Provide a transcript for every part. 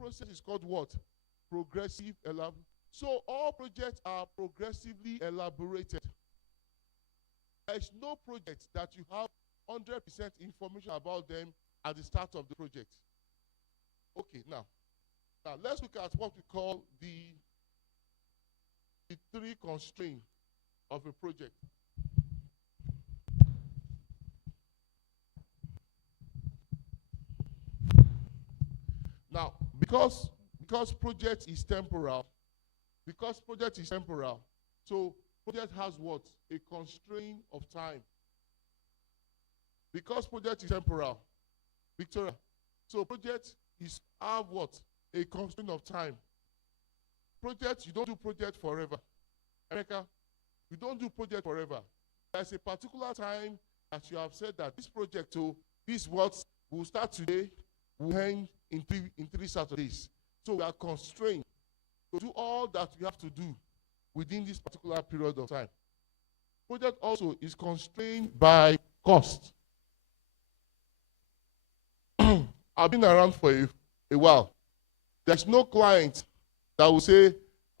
process is called what? Progressive elaboration. So all projects are progressively elaborated. There is no project that you have 100% information about them at the start of the project. Okay, now let's look at what we call the three constraints of a project. Now, because project is temporal, so project has what? A constraint of time. Because project is temporal, Victoria, so project have what? A constraint of time. Project, you don't do project forever. America, you don't do project forever. There's a particular time that you have said that this project, this what will start today, will end in three Saturdays. So we are constrained to do all that we have to do within this particular period of time. Project also is constrained by cost. I've been around for a while. There's no client that will say,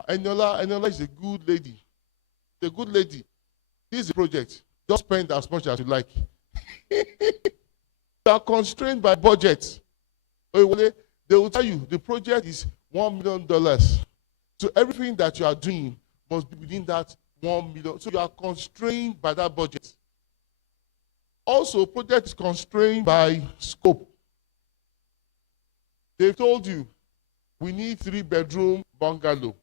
Eniola is a good lady. The good lady. This is a project. Just spend as much as you like. You are constrained by budget. They will tell you the project is $1 million. So everything that you are doing must be within that 1 million. So you are constrained by that budget. Also, project is constrained by scope. They've told you, we need 3-bedroom bungalow.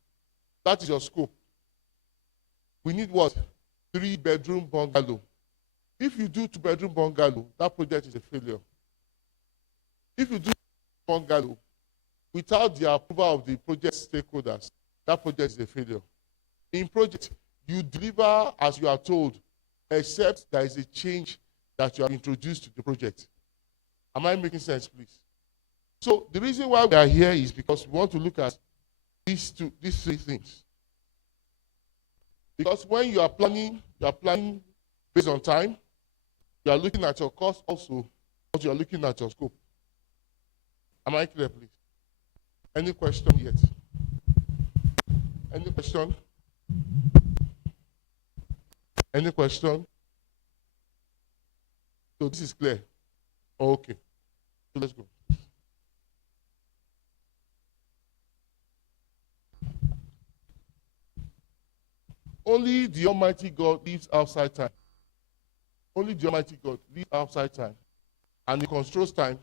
That is your scope. We need what? 3-bedroom bungalow. If you do 2-bedroom bungalow, that project is a failure. If you do bungalow without the approval of the project stakeholders, that project is a failure. In project, you deliver as you are told, except there is a change that you have introduced to the project. Am I making sense, please? So the reason why we are here is because we want to look at these three things. Because when you are planning based on time, you are looking at your cost also, but you are looking at your scope. Am I clear, please? Any question yet? Any question? Any question? So this is clear. Okay. So let's go. Only the Almighty God lives outside time. Only the Almighty God lives outside time. And he controls time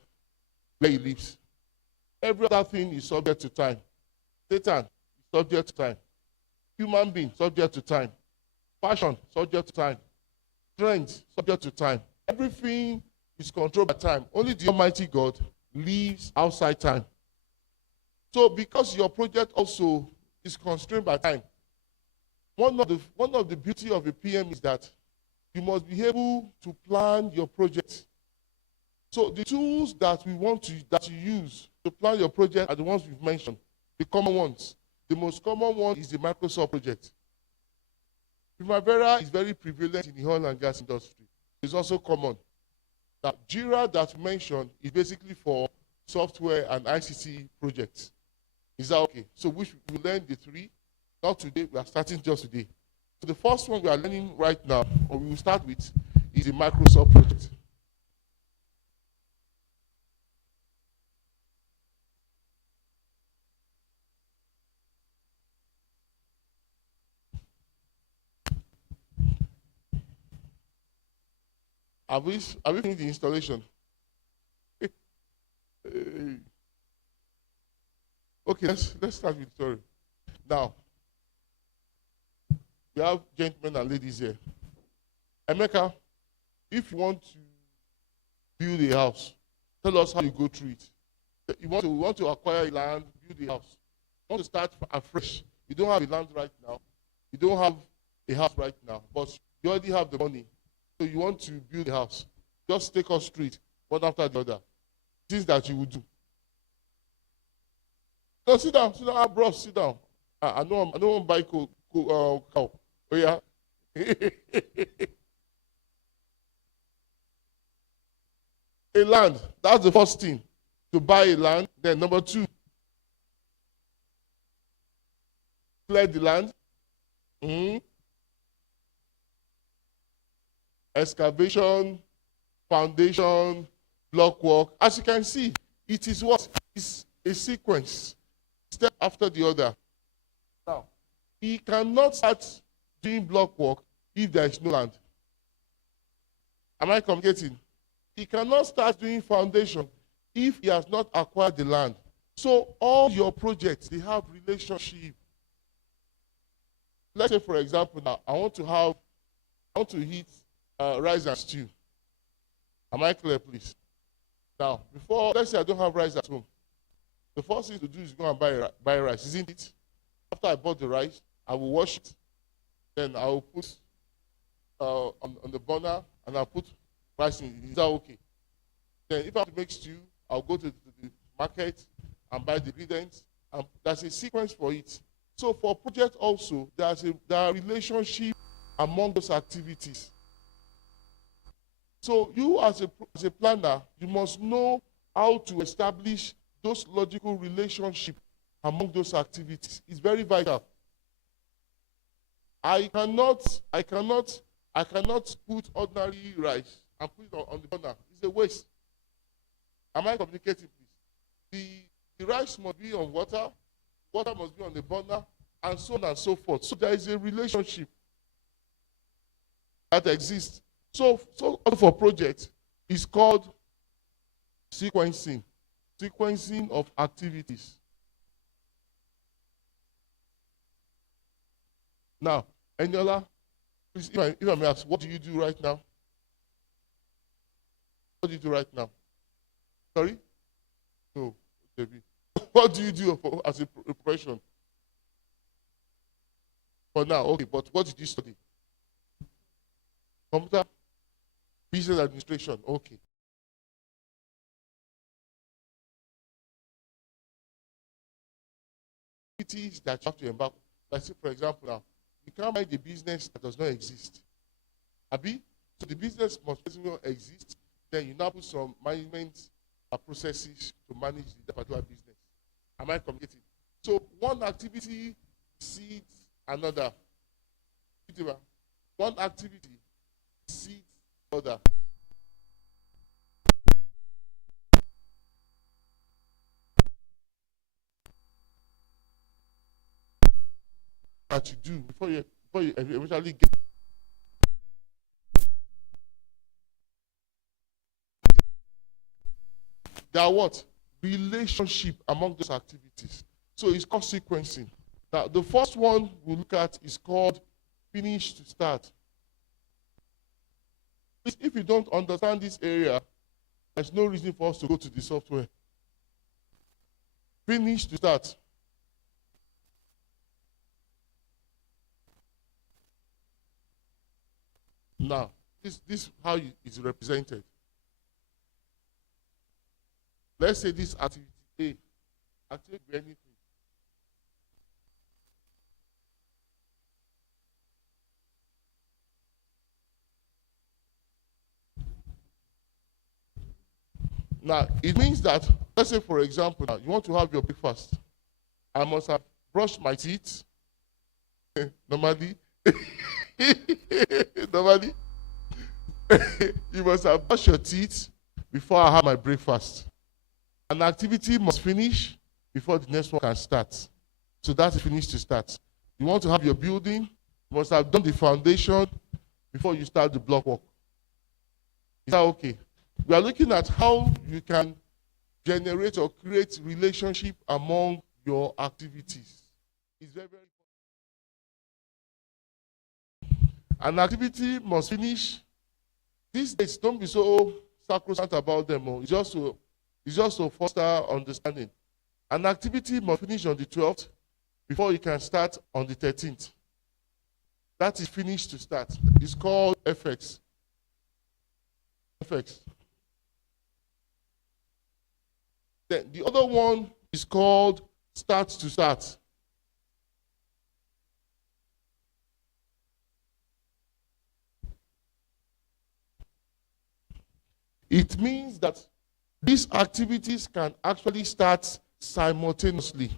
where he lives. Every other thing is subject to time. Satan is subject to time. Human being subject to time. Passion subject to time. Trends subject to time. Everything is controlled by time. Only the Almighty God lives outside time. So because your project also is constrained by time, one of the beauty of a PM is that you must be able to plan your project. So the tools that you use to plan your project are the ones we've mentioned, the common ones. The most common one is the Microsoft project. Primavera is very prevalent in the oil and gas industry. It's also common. Now, Jira that we mentioned is basically for software and ICT projects. Is that okay? So we learn the three. Not today, we are starting just today. So the first one we are learning right now, or we will start with, is the Microsoft project. Have we finished the installation? Okay, let's start with the story. Now, we have gentlemen and ladies here. Emeka, if you want to build a house, tell us how you go through it. You want to acquire land, build a house. You want to start afresh. You don't have a land right now. You don't have a house right now, but you already have the money. So you want to build a house. Just take us straight, one after the other. Things that you would do. No, sit down, bros, sit down. I don't want to buy cow. Oh yeah. A land. That's the first thing. To buy a land. Then number two, clear the land, mhm, excavation, foundation, block work. As you can see, it is what? It's a sequence, step after the other. Now, he cannot start doing block work if there is no land. Am I communicating? He cannot start doing foundation if he has not acquired the land. So all your projects, they have relationship. Let's say, for example, now I want to heat rice and stew. Am I clear, please? Now, before, let's say I don't have rice at home. The first thing to do is go and buy rice, isn't it? After I bought the rice, I will wash it. Then I will put on the burner and I'll put rice in. Is that okay? Then if I have to make stew, I'll go to the market and buy the ingredients. And there's a sequence for it. So for project also, there are relationship among those activities. So you as a planner, you must know how to establish those logical relationships among those activities. It's very vital. I cannot put ordinary rice and put it on the burner. It's a waste. Am I communicating, please? The rice must be on water must be on the burner, and so on and so forth. So there is a relationship that exists. So for project is called sequencing of activities. Now, Eniola, please, if I may ask, what do you do right now? What do you do right now? Sorry? No, David. What do you do as a profession? For now, okay, but what did you study? Computer? Business administration, okay. Activities that you have to embark. Let's say, for example, now, you can't buy the business that does not exist. Abi? So the business must exist, then you now put some management processes to manage the particular business. Am I communicating? So one activity seeds another. One activity seeds other. That you do before you eventually get. There are what? Relationship among those activities. So it's called sequencing. Now, the first one we'll look at is called finish to start. If you don't understand this area, there's no reason for us to go to the software. Finish to start. Now, this is how it's represented. Let's say this activity A, activity anything. Now, it means that, let's say for example, now, you want to have your breakfast. I must have brushed my teeth. Normally. Normally. You must have brushed your teeth before I have my breakfast. An activity must finish before the next one can start. So that's finish to start. You want to have your building, you must have done the foundation before you start the block work. Is that okay? We are looking at how you can generate or create relationship among your activities. It's very, very important. An activity must finish. These days, don't be so sacrosanct about them. It's just to foster understanding. An activity must finish on the 12th before you can start on the 13th. That is finished to start. It's called FX. FX. Then the other one is called start to start. It means that these activities can actually start simultaneously.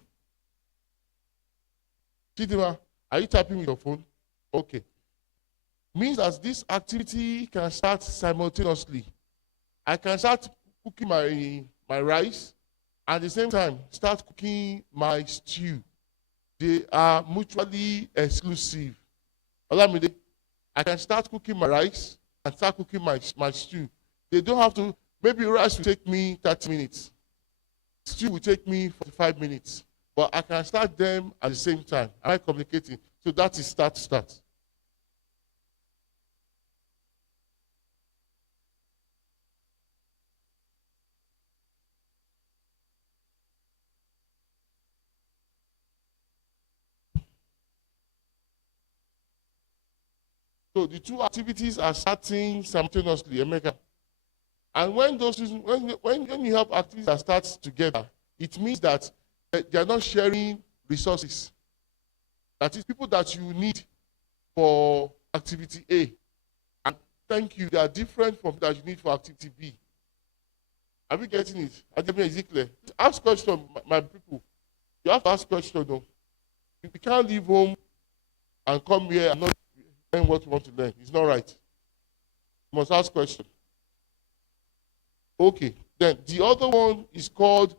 Chidima, are you typing with your phone? Okay. Means that this activity can start simultaneously. I can start cooking my rice, at the same time start cooking my stew. They are mutually exclusive. Olamide, I can start cooking my rice and start cooking my stew. They don't have to, maybe rice will take me 30 minutes. Stew will take me 45 minutes. But I can start them at the same time. Am I communicating? So that is start to start. So the two activities are starting simultaneously, Emeka. And when when you have activities that start together, it means that they are not sharing resources. That is, people that you need for activity A, and thank you, they are different from that you need for activity B. Are we getting it? Is it clear? Ask question, my people. You have to ask question though. You can't leave home and come here and not learn what you want to learn. It's not right. You must ask question. Okay. Then the other one is called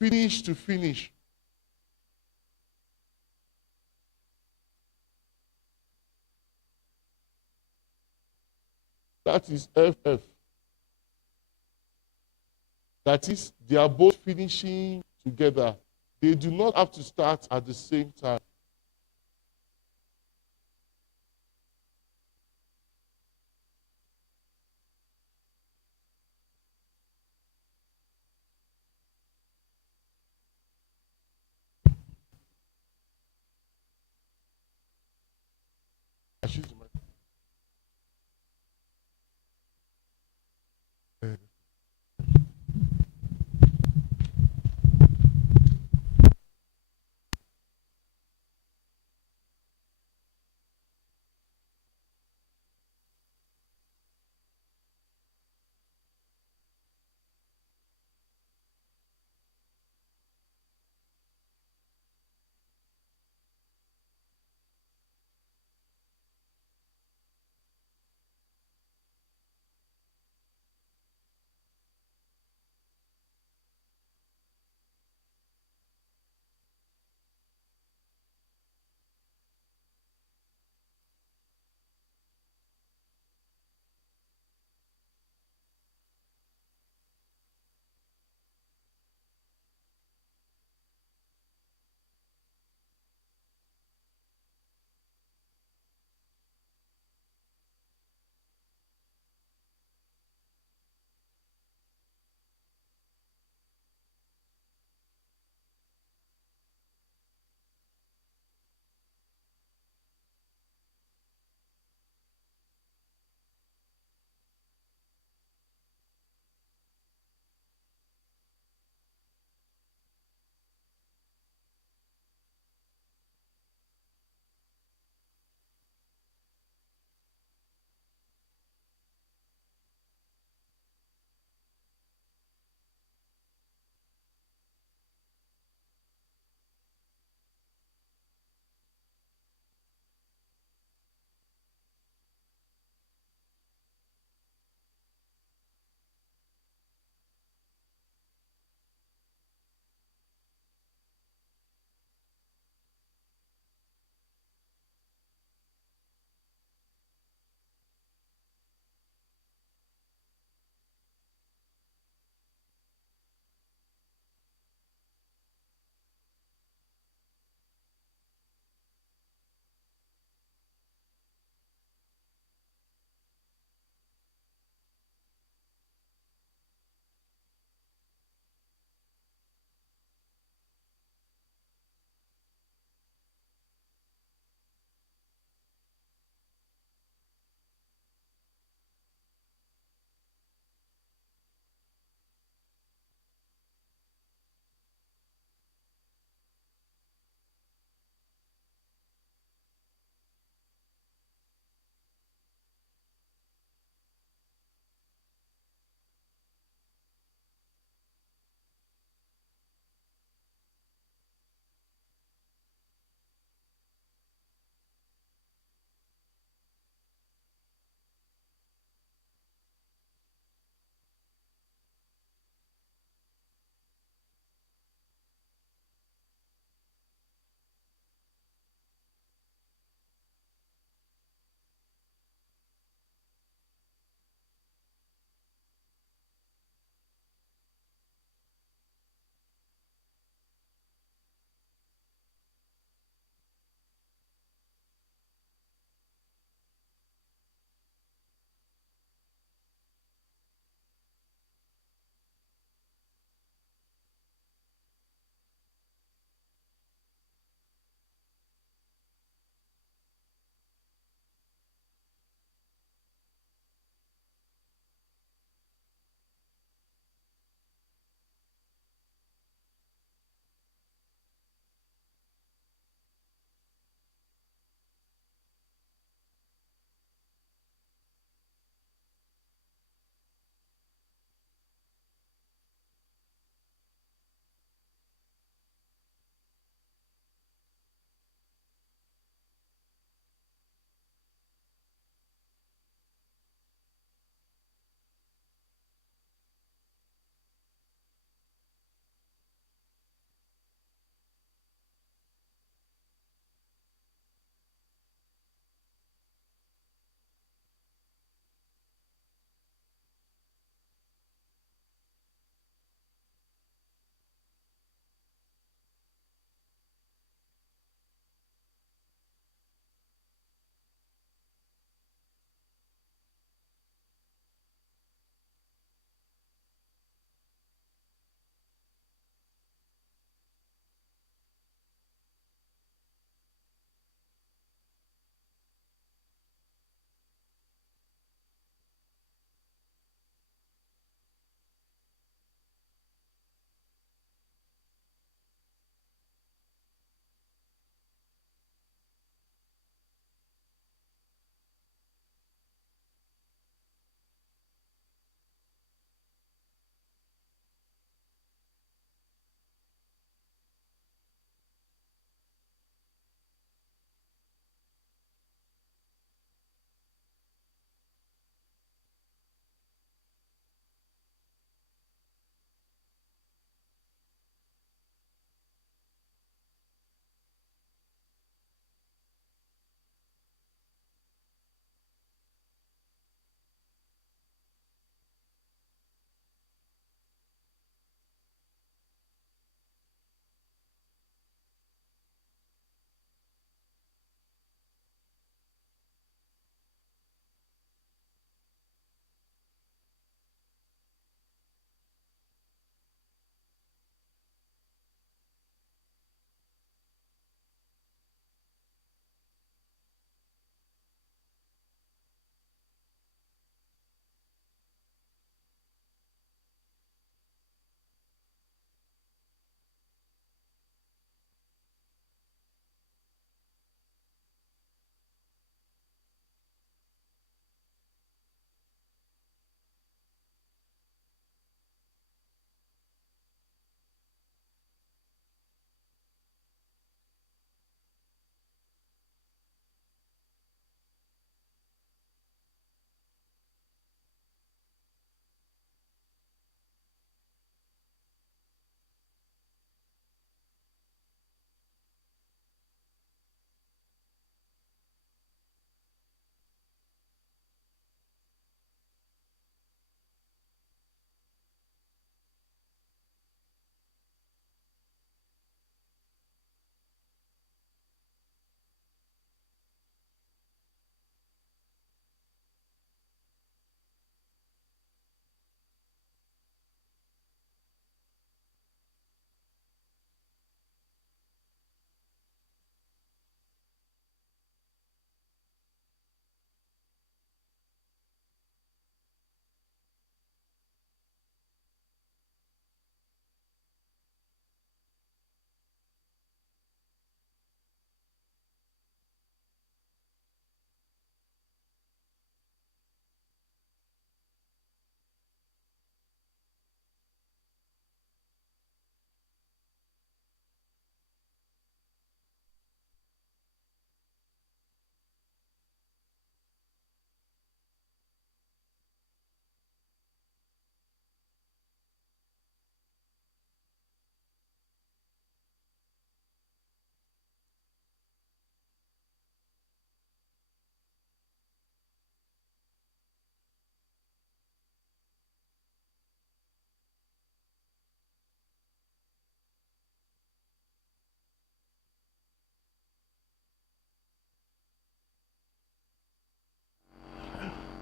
finish to finish. That is FF. That is, they are both finishing together. They do not have to start at the same time.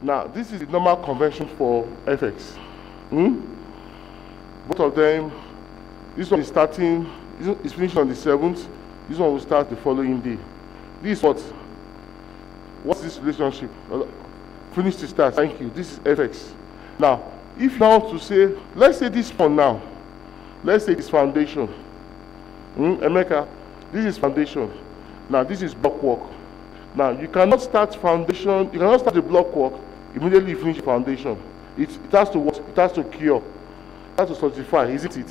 Now, this is the normal convention for FX. Both of them, this one is starting, is finishing on the 7th, this one will start the following day. This is what's this relationship? Finish to start, thank you. This is FX. Now, if now to say, let's say this one now, let's say this foundation. Emeka, this is foundation. Now, this is block work. Now, you cannot start foundation, you cannot start the block work, immediately finish the foundation. It has to what? It has to cure. It has to solidify, isn't it?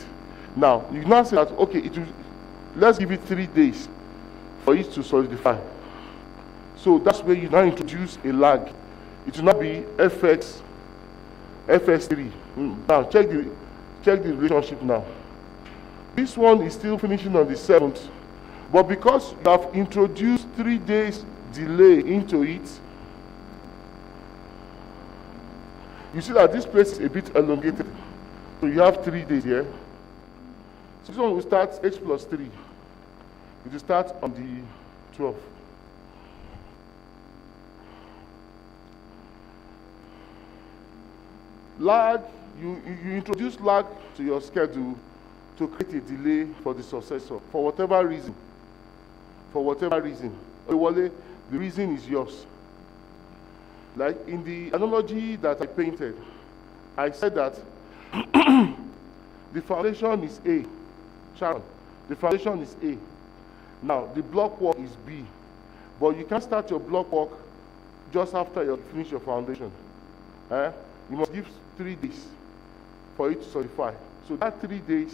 Now, you now say that, okay, let's give it 3 days for it to solidify. So that's where you now introduce a lag. It will not be FS3. Now, check the relationship now. This one is still finishing on the 7th, but because you have introduced 3 days delay into it, you see that this place is a bit elongated. So you have 3 days here. So this one will start H plus 3. It will start on the 12th. Lag, you introduce lag to your schedule to create a delay for the successor, for whatever reason. For whatever reason. The reason is yours. Like in the analogy that I painted, I said that the foundation is A. Sharon, the foundation is A. Now, the block work is B. But you can't start your block work just after you finish your foundation. You must give 3 days for it to solidify. So that 3 days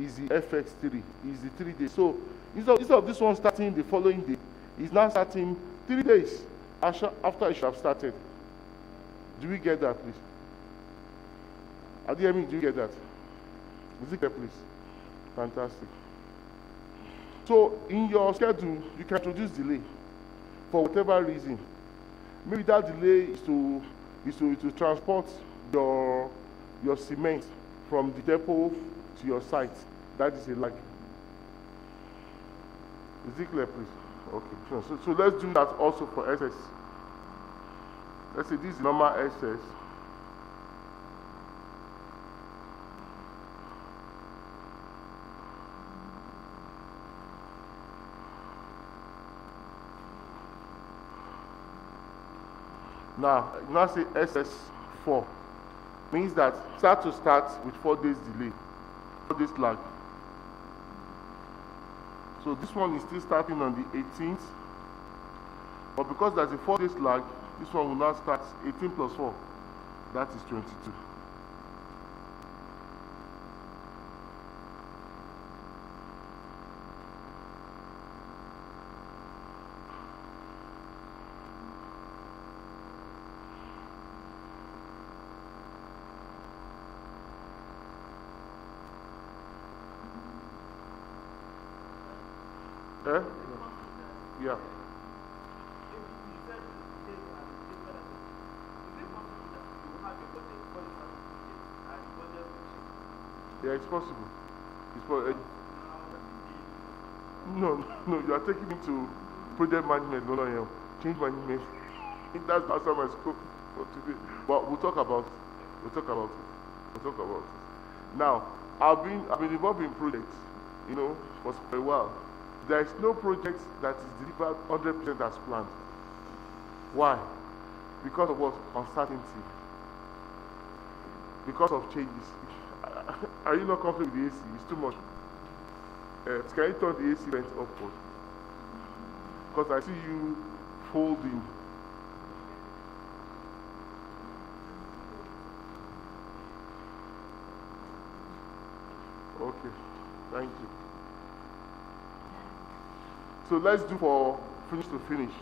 is the FX3, is the 3 days. So instead of this one starting the following day, it's now starting 3 days after it should have started. Do we get that, please? Do you get that? Is it clear, please? Fantastic. So in your schedule, you can introduce delay for whatever reason. Maybe that delay is to transport your cement from the depot to your site. That is a lag. Is it clear, please? Okay. So let's do that also for SS. Let's say this is normal SS. Now say SS4 means that start with 4 days delay, 4 days lag. So this one is still starting on the 18th, but because there's a 4 days lag, this one will now start 18 plus 4, that is 22. Yeah. Yeah, it's possible. No, you are taking me to project management, no, change management. That's outside my scope for today. But we'll talk about it. Now, I've been involved in projects, for a while. There is no project that is delivered 100% as planned. Why? Because of what? Uncertainty. Because of changes. Are you not comfortable with the AC? It's too much. Can you turn the AC vent upward? Because I see you folding. Okay, thank you. So let's do for finish to finish.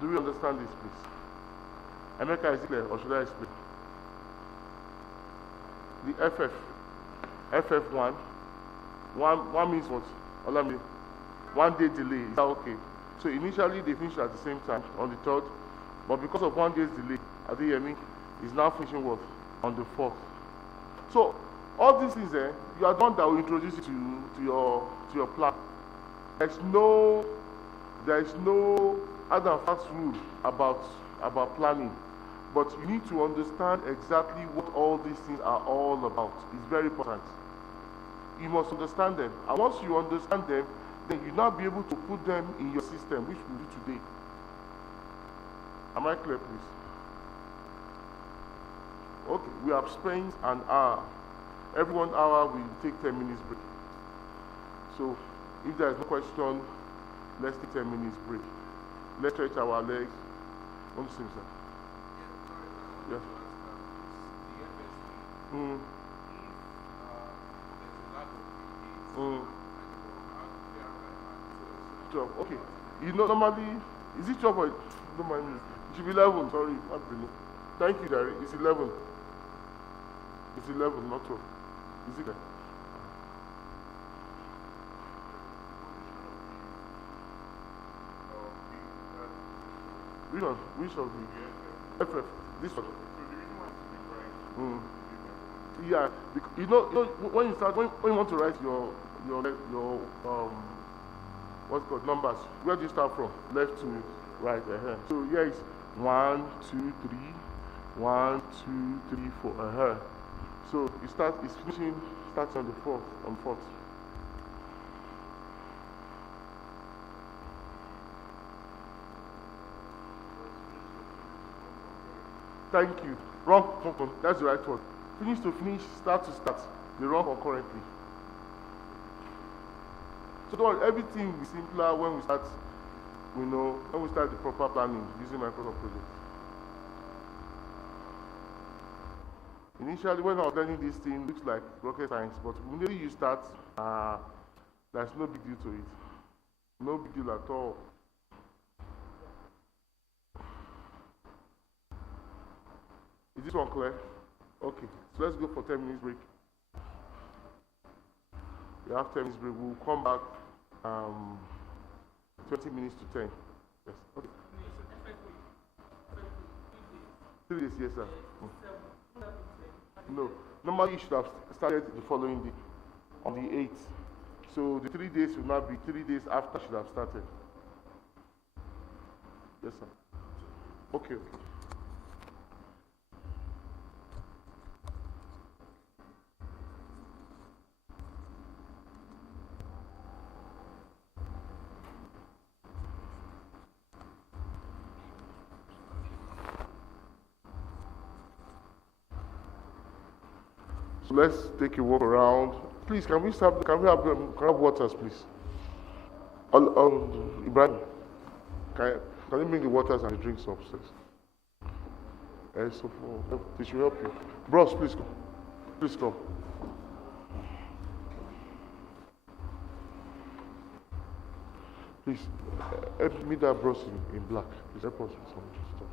Do we understand this, please? Emeka, is it clear, or should I explain? The FF1, one means what? Olami, 1 day delay. Is that okay? So initially they finished at the same time on the 3rd, but because of 1 day's delay, Adeyemi is now finishing what? On the 4th. So all these things, you are the one that will introduce it to your plan. There's no hard and fast rule about planning, but you need to understand exactly what all these things are all about. It's very important. You must understand them, and once you understand them, then you now be able to put them in your system, which we do today. Am I clear, please? Okay, we have spent an hour. Every 1 hour we take 10 minutes break. So if there is no question, let's take 10 minutes break. Let's stretch our legs. What do you think, sir? Yes. Okay. You know, normally, is it 12 or don't mind me? It should be 11. Sorry, not really. Thank you, Gary. It's 11. It's 11, not 12. Is it there? Which one? Which of the FF? This one. Yeah, you know when you start when you want to write your what's called numbers, where do you start from? Left to right. So here is 1, 2, 3, 1, 2, 3, 4. So it starts finishing starts on the 4th. Thank you. Run. That's the right word. Finish to finish, start to start. They run concurrently. So don't worry, everything will be simpler when we start, when we start the proper planning using Microsoft Project. Initially, when I was learning this thing, it looks like rocket science, but when you start, there's no big deal to it. No big deal at all. Is this one clear? Okay, so let's go for 10 minutes break. We have 10 minutes break. We'll come back 20 minutes to 10. Yes. Okay. 3 days, yes, sir. No. Normally you should have started the following day, on the 8th. So the 3 days will not be 3 days after should have started. Yes, sir. Okay. So let's take a walk around. Please, can we have waters, please? Ibrahim, can you bring the waters and the drinks upstairs? So they should help you. Bros, please come. Please come. Please, help me that bros in black. Please help us with some stuff.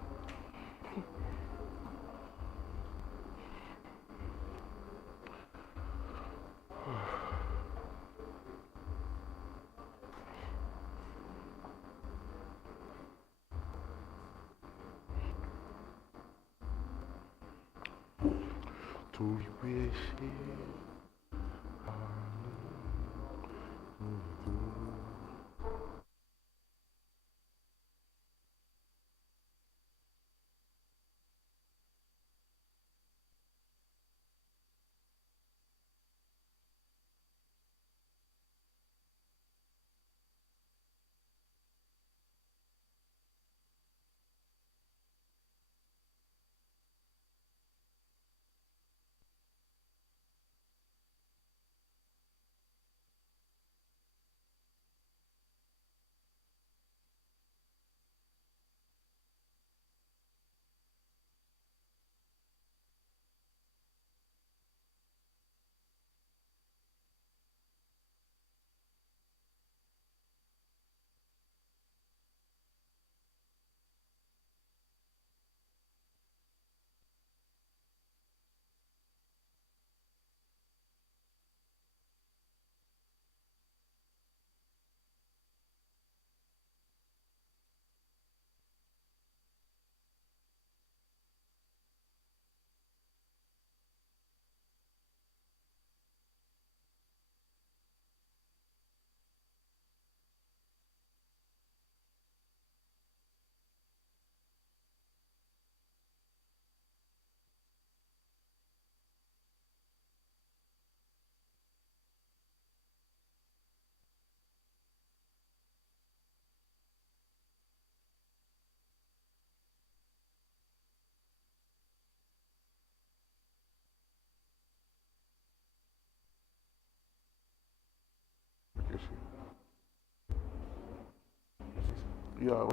Yeah.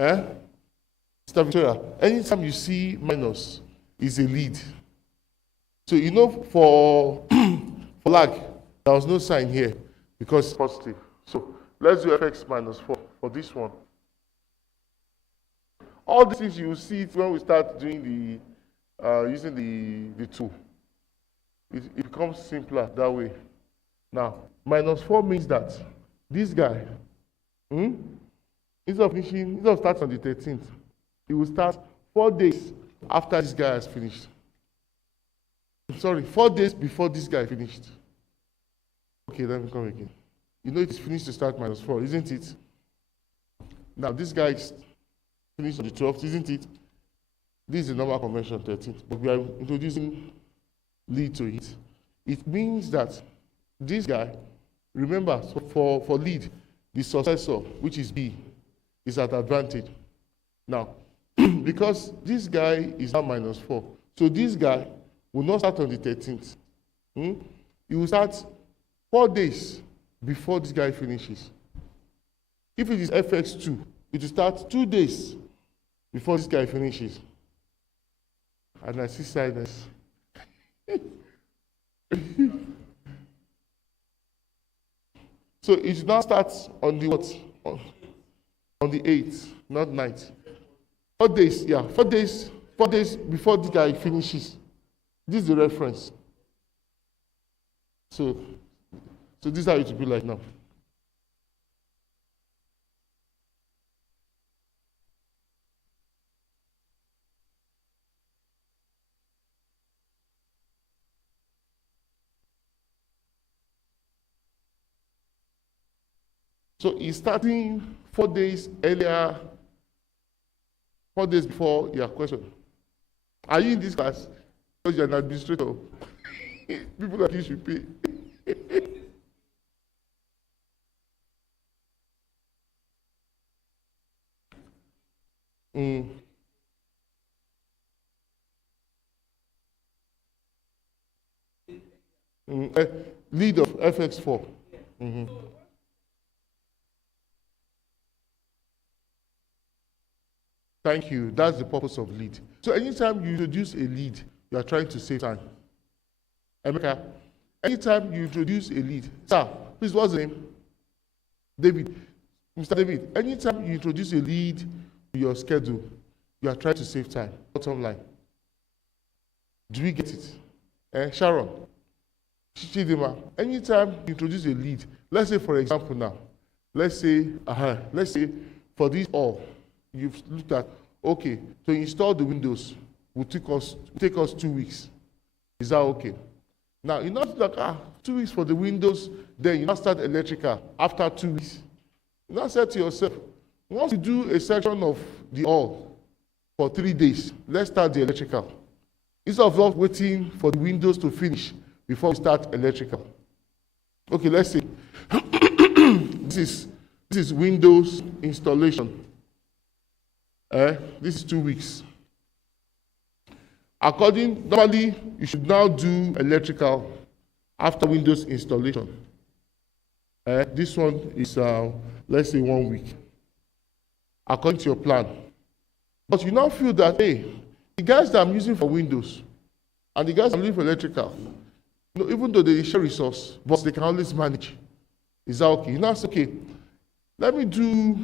Eh? Sister Victoria, anytime you see minus, is a lead. So you know for for lag, there was no sign here because it's positive. So let's do fx minus 4 for this one. All these things you will see it when we start doing the using the tool. It becomes simpler that way. Now, minus 4 means that this guy, instead of starting on the 13th, he will start 4 days after this guy has finished. Sorry, 4 days before this guy finished. Okay, let me come again. You know it's finished to start minus 4, isn't it? Now, this guy is finished on the 12th, isn't it? This is the normal convention 13th, but we are introducing lead to it. It means that this guy, remember, so for lead, the successor, which is B, is at advantage. Now, because this guy is now minus 4, so this guy will not start on the 13th. He will start 4 days before this guy finishes. If it is fx2, it will start 2 days before this guy finishes. And I see silence. So it now starts on the what? On the 8th, not 9th. 4 days, yeah, 4 days, 4 days before this guy finishes. This is the reference. So this is how it will be like now. So he's starting 4 days earlier, 4 days before your question. Are you in this class? Because you're an administrator. People like you should pay. Lead of fx4. Thank you. That's the purpose of lead. So anytime you introduce a lead, you are trying to save time. Emeka, anytime you introduce a lead, sir, please, what's the name? David. Mr. David, anytime you introduce a lead to your schedule, you are trying to save time. Bottom line. Do we get it? Sharon, Chidima, anytime you introduce a lead, let's say for example now, let's say for this all, you've looked at, okay, to install the Windows will take us 2 weeks. Is that okay? Now, you're not like, 2 weeks for the Windows, then you now start electrical after 2 weeks. You now say to yourself, once you do a section of the all for 3 days, let's start the electrical. Instead of not waiting for the Windows to finish before we start electrical. Okay, let's see. This is Windows installation. This is 2 weeks. Normally, you should now do electrical after Windows installation. This one is, let's say, 1 week, according to your plan. But you now feel that, hey, the guys that I'm using for Windows and the guys I'm using for electrical, even though they share resource, but they can always manage. Is that okay? You now say, okay, let me do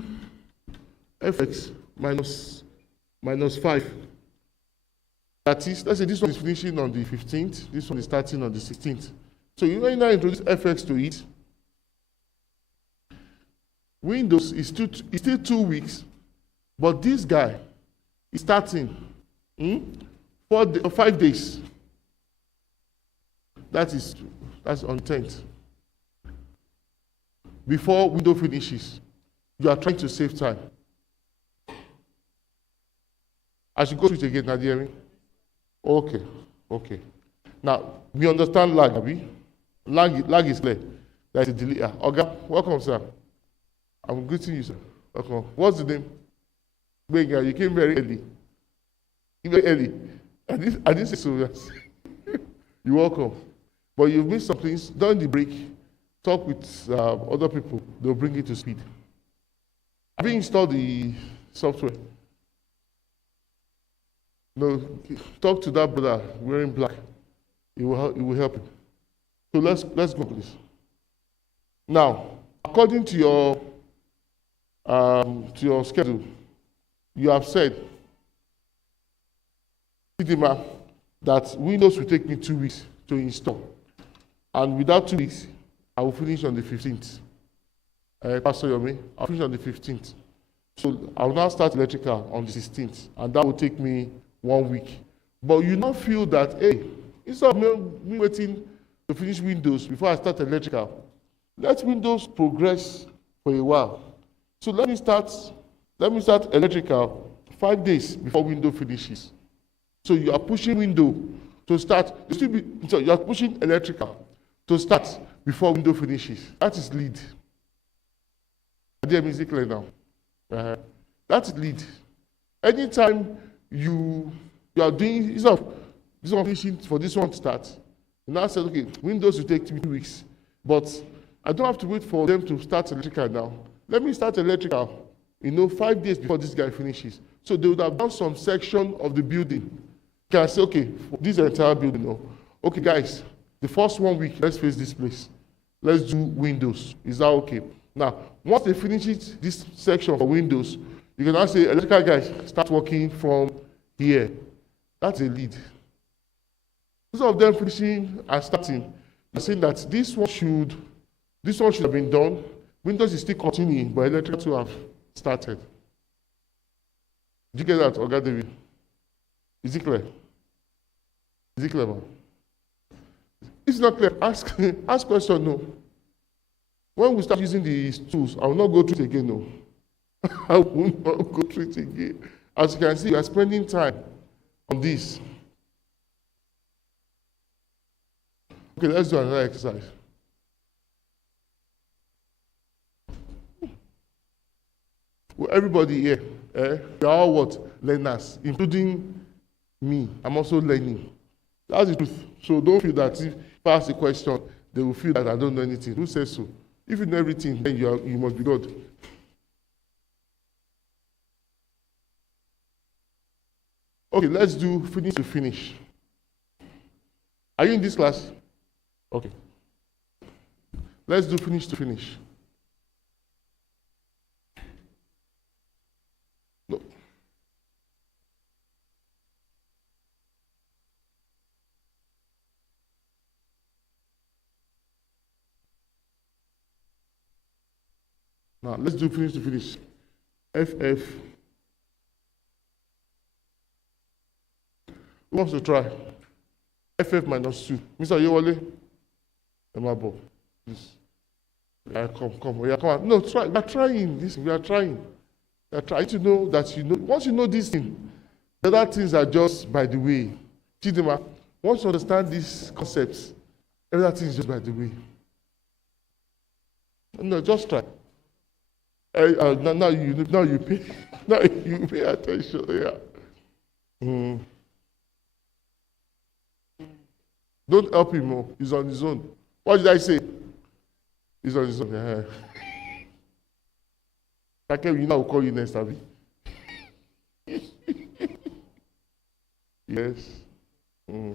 fx minus 5. That is, let's say this one is finishing on the 15th, this one is starting on the 16th. So you now introduce fx to it. Windows is still 2 weeks, but this guy is starting 5 days. That's on 10th. Before Windows finishes, you are trying to save time. I should go through it again, Nadia. Okay. Now, we understand lag, Abi. Lag is clear. That's a delay. Okay, welcome, sir. I'm greeting you, sir. Welcome. What's the name? Benga, you came very early. I didn't say so. Yes. You're welcome. But you've missed some things. During the break, talk with other people. They'll bring you to speed. Have you installed the software. No, talk to that brother wearing black. It will help you. So let's go, please. Now, according to your schedule, you have said, Chidima, that Windows will take me 2 weeks to install. And without 2 weeks, I will finish on the 15th. Pastor Yomi, I'll finish on the 15th. So I will now start electrical on the 16th, and that will take me 1 week. But you now feel that, hey, instead of me waiting to finish Windows before I start electrical, let Windows progress for a while. So let me start electrical 5 days before Windows finishes. So you are pushing Windows to start. You are pushing electrical to start before Windows finishes. That is lead. Dear music clear now. That's lead. Anytime you are doing, instead of this one finishing for this one to start, you now say, okay, Windows will take 2 weeks, but I don't have to wait for them to start electrical now. Let me start electrical, 5 days before this guy finishes. So they would have done some section of the building. Can I say, okay, this entire building, no. Okay, guys, the first 1 week, let's face this place. Let's do Windows. Is that okay? Now, once they finish it, this section for Windows, you can now say, electrical guys, start working from here. That's a lead. Instead of them finishing and starting, they're saying that this one should have been done. Windows is still continuing, but electrical to have started. Did you get that, Oga David? Is it clear? Is it clear, man? If it's not clear, ask question, no. When we start using these tools, I will not go through it again, no. I will not go through it again. As you can see, we are spending time on this. Okay, let's do another exercise. Well, everybody here, we are all what? Learners, including me. I'm also learning. That's the truth. So don't feel that if I ask a question, they will feel that I don't know anything. Who says so? If you know everything, then you must be God. Okay, let's do finish to finish. Are you in this class? Okay. Let's do finish to finish. No. Now, let's do finish to finish. FF. Who wants to try? FF minus 2. Mr. Yewale? Emabo, please. Yeah, come. Yeah, come on. No, try. We are trying this. We are trying. We are trying to know that you know. Once you know this thing, the other things are just by the way. Chidima, once you understand these concepts, everything is just by the way. No, just try. Now you pay attention. Yeah. Don't help him more. He's on his own. What did I say? He's on his own. Yeah. Okay, you know I'll call you next, Abby. Yes. We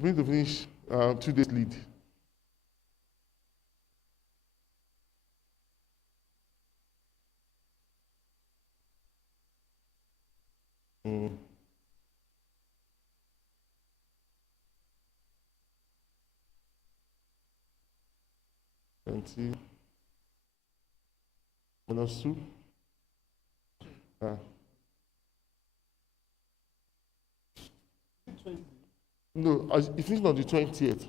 need to finish 2 days lead. -20 minus 2. No, it finished on the 20th.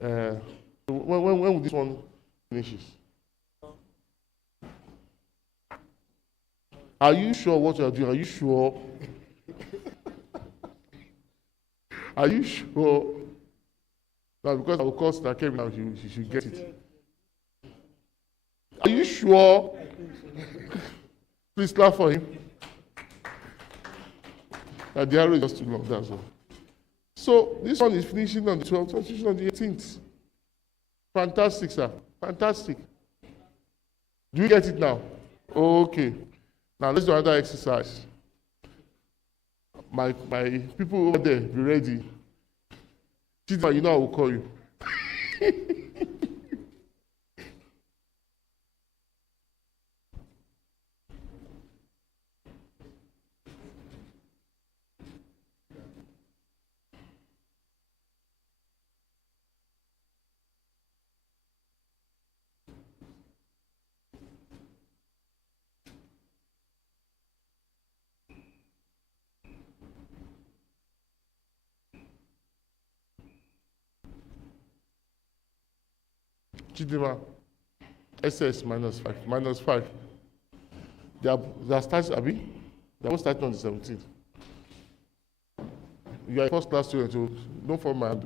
So when will this one finishes? Are you sure what you are doing? Are you sure? Are you sure? Now, because I will call that came now, she should get it. Are you sure? Please clap for him. The arrow is just too long, that's all. So this one is finishing on the 12th, finishing on the 18th. Fantastic, sir. Fantastic. Do you get it now? Okay. Now let's do another exercise. My people over there, be ready. Chidima, you know I will call you. Chidima, SS minus 5. Minus 5. They are starting, Abi? They are both starting on the 17th. You are a first class student, so don't fall my hand.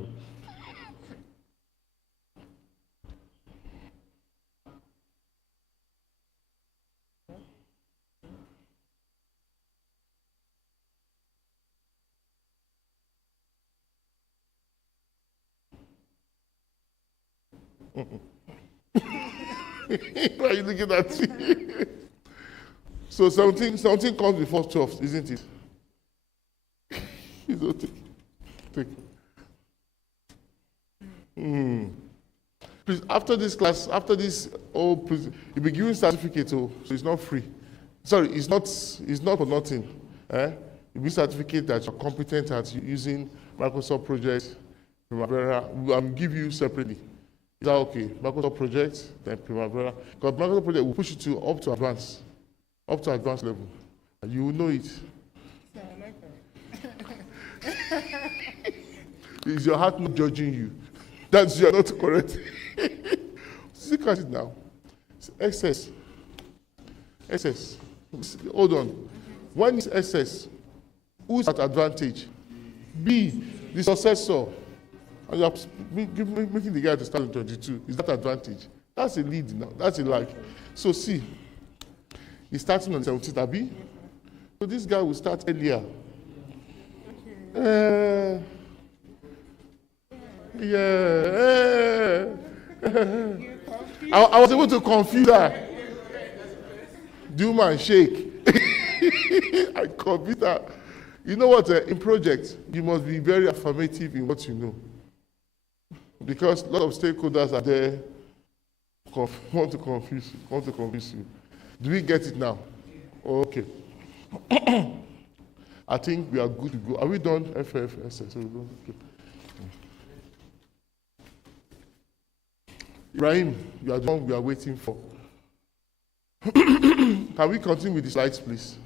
Why are you looking at me? So 17 comes before 12, isn't it? It's okay. Take. Please, after this class, after this, please, you'll be given certificate, so it's not free. Sorry, it's not for nothing. You'll be certificate that you're competent at using Microsoft projects, Primavera. I'll give you separately. Is that okay? Microsoft project, then Primavera. Because Microsoft project will push you to up to advanced level. And you will know it. Is your heart not judging you? That's you're not correct. Look at it now. SS. Hold on. When is SS? Who's at advantage? B, the successor. And you're making the guy to start in 22. Is that advantage? That's a lead now. That's a like. So see, he's starting on 17th, Abi. So this guy will start earlier. I was able to confuse her. Do man shake. I confused her. You know what? In projects, you must be very affirmative in what you know. Because a lot of stakeholders are there, want to confuse you. Do we get it now? Okay. I think we are good to go. Are we done? FFSS. Okay. Ibrahim, you are the one we are waiting for. Can we continue with the slides, please?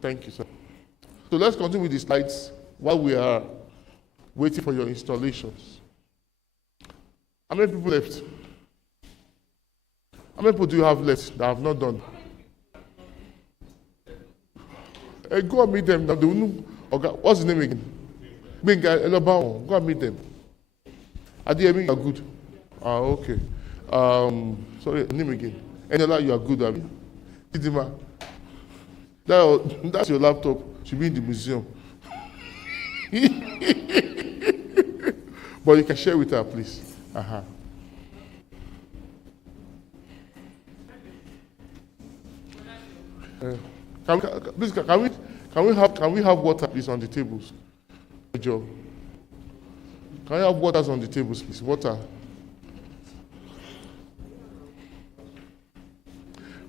Thank you, sir. So let's continue with the slides while we are waiting for your installations. How many people left? How many people do you have left that have not done? Go and meet them. What's his name again? Go and meet them. Adiyemi, you are good. Okay. Sorry, name again. Eniola, you are good, Abi. Chidima, that's your laptop. Should be in the museum. But you can share with her, please. Can we have water, please, on the tables? Joe. Can we have waters on the tables, please? Water.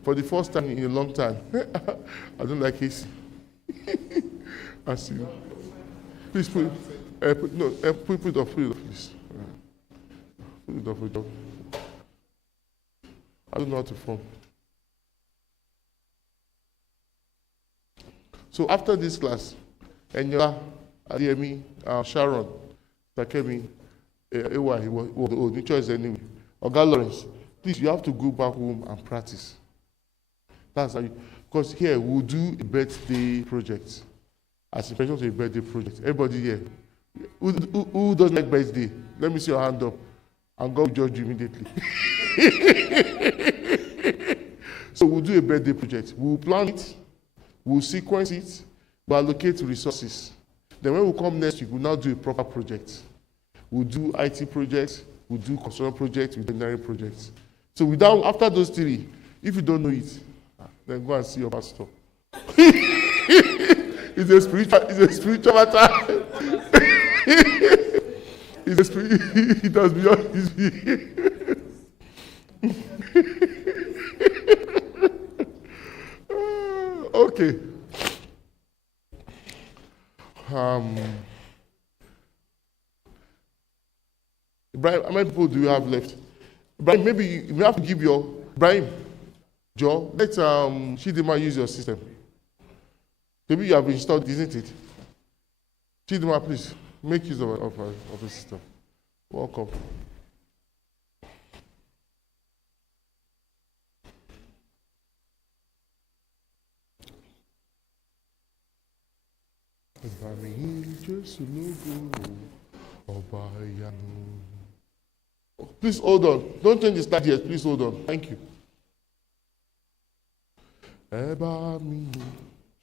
For the first time in a long time. I don't like AC. I see. Please put it off, please. Put it off. I don't know how to form. So after this class, Eniola, Adiyemi, Sharon, Takemi, Ewa, no choice anyway. Oga Lawrence, please, you have to go back home and practice. That's how because here we'll do a birthday project. As a person to a birthday project. Everybody here, who doesn't like birthday? Let me see your hand up. And God will judge you immediately. So we'll do a birthday project. We'll plan it, we'll sequence it, we'll allocate resources. Then when we come next week, we'll now do a proper project. We'll do IT projects, we'll do construction projects, we'll do engineering projects. So without, after those three, if you don't know it, then go and see your pastor. It's a spiritual matter. It's a spirit, it has beyond his Okay. Ibrahim, how many people do you have left? Ibrahim, maybe you have to give your Ibrahim, Joe. Let Chidima use your system. Maybe you have installed, isn't it? Chidima, please make use of the system. Welcome. Please hold on. Don't change the slide yet. Please hold on. Thank you. Eba mi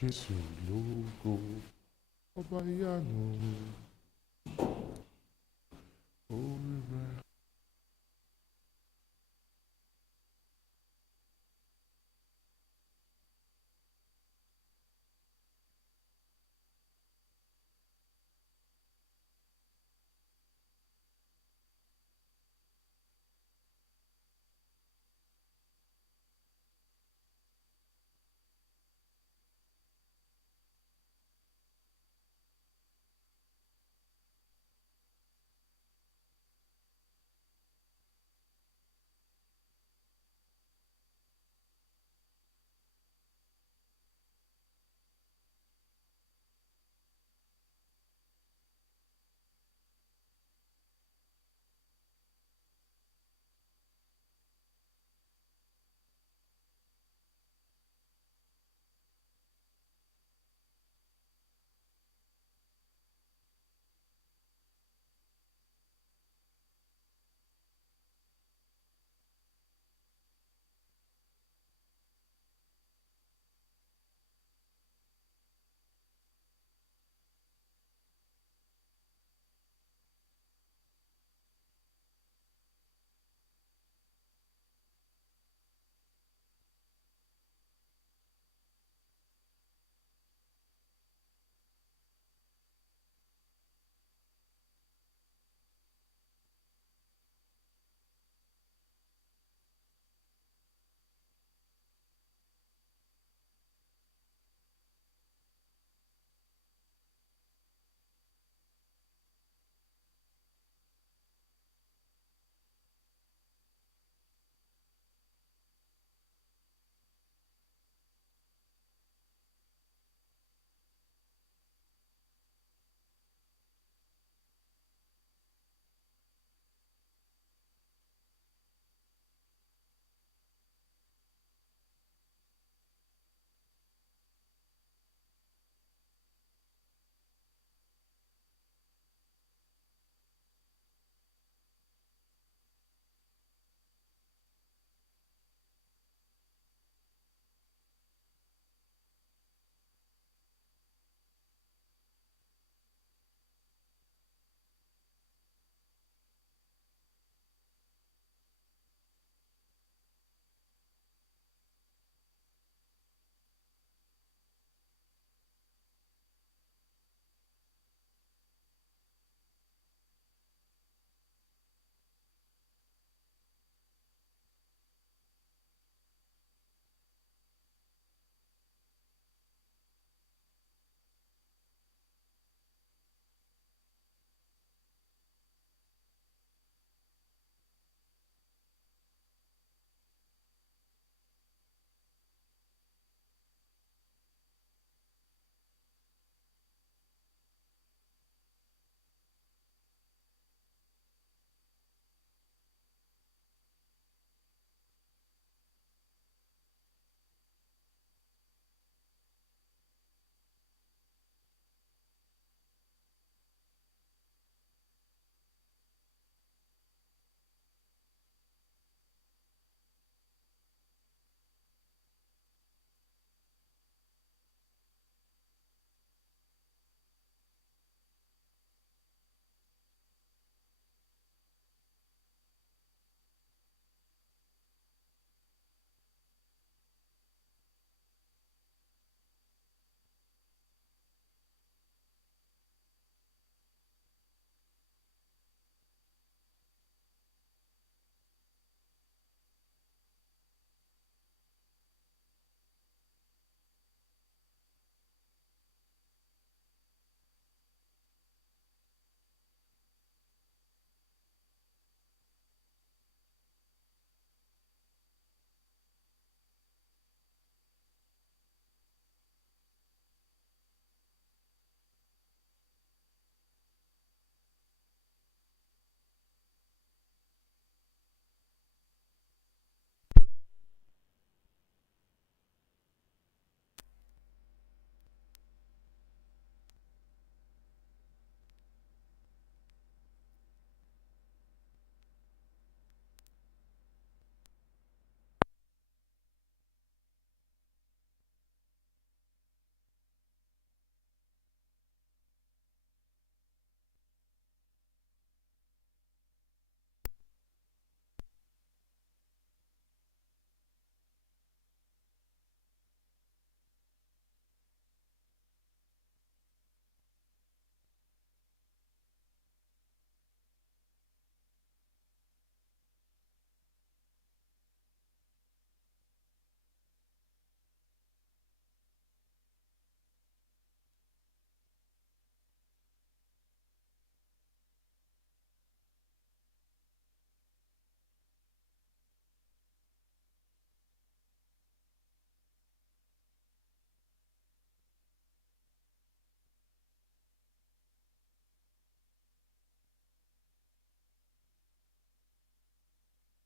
Jesu logo Obayanu.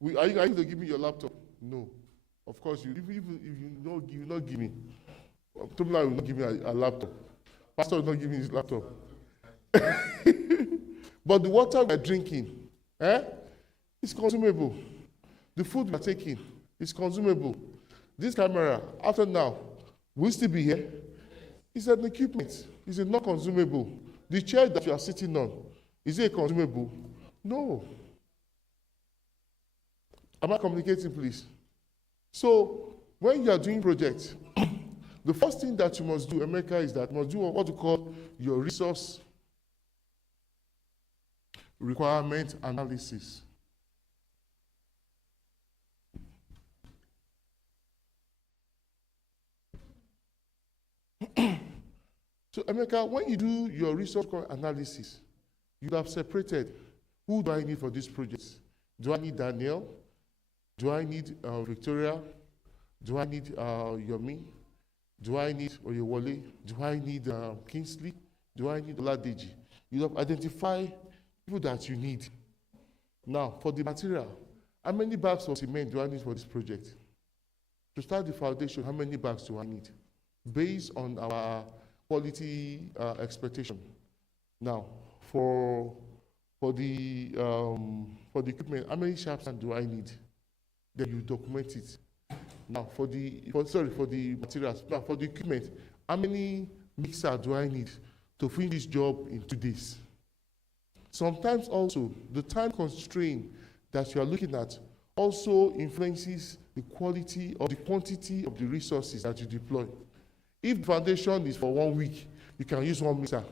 Are you going to give me your laptop? No. Of course, if you not give me. Tomla will not give me a laptop. Pastor will not give me his laptop. But the water we're drinking, is consumable. The food we're taking is consumable. This camera, after now, will still be here. It's an equipment. It's not consumable. The chair that you are sitting on, is it consumable? No. Am I communicating, please? So, when you are doing projects, the first thing that you must do, America, is that you must do what you call your resource requirement analysis. So, America, when you do your resource analysis, you have separated who do I need for this project? Do I need Daniel? Do I need Victoria? Do I need Yomi? Do I need Oyewole? Do I need Kingsley? Do I need Oladeji? You have identified people that you need. Now, for the material, how many bags of cement do I need for this project? To start the foundation, how many bags do I need? Based on our quality expectation. Now, for the equipment, how many sharps do I need? Then you document it. Now, for the materials, now for the equipment, how many mixers do I need to finish this job in 2 days? Sometimes also, the time constraint that you are looking at also influences the quality or the quantity of the resources that you deploy. If the foundation is for 1 week, you can use 1 mixer.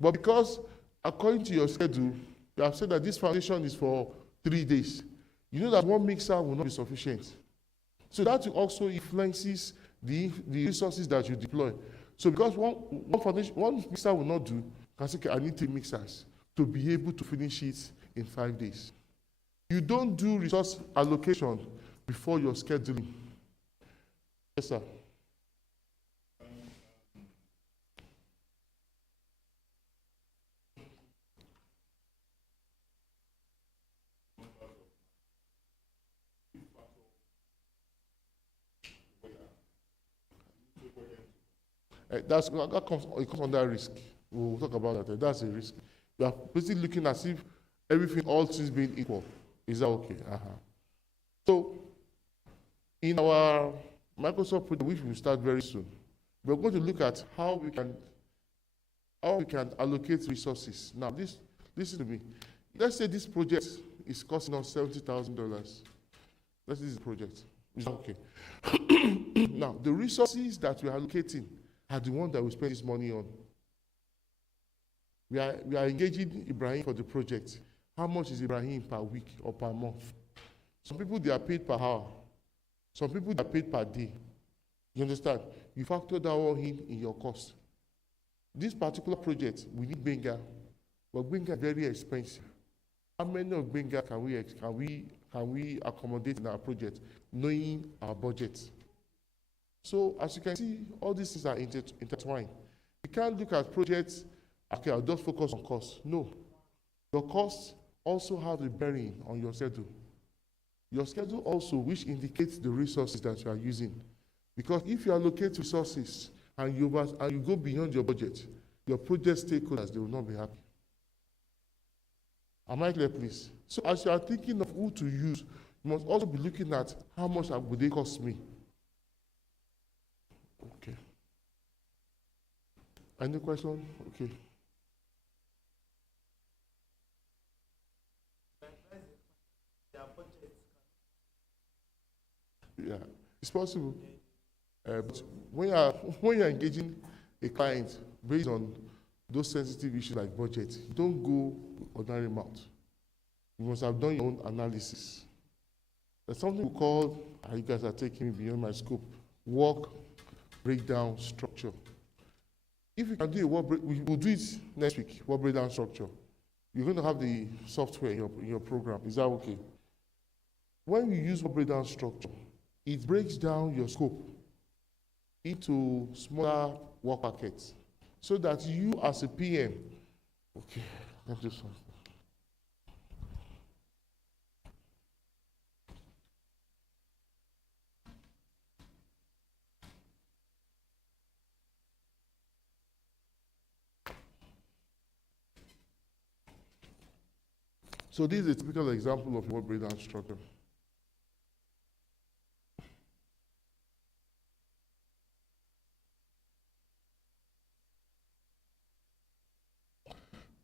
But because, according to your schedule, you have said that this foundation is for 3 days, you know that 1 mixer will not be sufficient. So that also influences the resources that you deploy. So because one mixer will not do, you can say, okay, I need 3 mixers to be able to finish it in 5 days. You don't do resource allocation before your scheduling. Yes, sir. That comes under risk. We'll talk about that. That's a risk. You are basically looking as if everything, all things being equal. Is that okay? So, in our Microsoft project, which will start very soon, we're going to look at how we can allocate resources. Now, listen to me. Let's say this project is costing us $70,000. Let's say this is the project. Is that okay? Now, the resources that we are allocating are the ones that we spend this money on. We are engaging Ibrahim for the project. How much is Ibrahim per week or per month? Some people, they are paid per hour. Some people, they are paid per day. You understand? You factor that all in your cost. This particular project, we need Benga, but Benga is very expensive. How many of Benga can we accommodate in our project, knowing our budget? So, as you can see, all these things are intertwined. You can't look at projects, okay, I'll just focus on cost. No. Your costs also have a bearing on your schedule. Your schedule also, which indicates the resources that you are using. Because if you allocate resources and you go beyond your budget, your project stakeholders, they will not be happy. Am I clear, please? So as you are thinking of who to use, you must also be looking at how much would they cost me. Okay. Any question? Okay. Yeah, it's possible. But when you are engaging a client based on those sensitive issues like budget, don't go ordinary mouth. You must have done your own analysis. There's something we call, you guys are taking me beyond my scope, work breakdown structure. If you can do a work we'll do it next week, work breakdown structure. You're going to have the software in your program. Is that okay? When you use work breakdown structure, it breaks down your scope into smaller work packets so that you as a PM, okay, let's do something. So this is a typical example of what breakdown structure.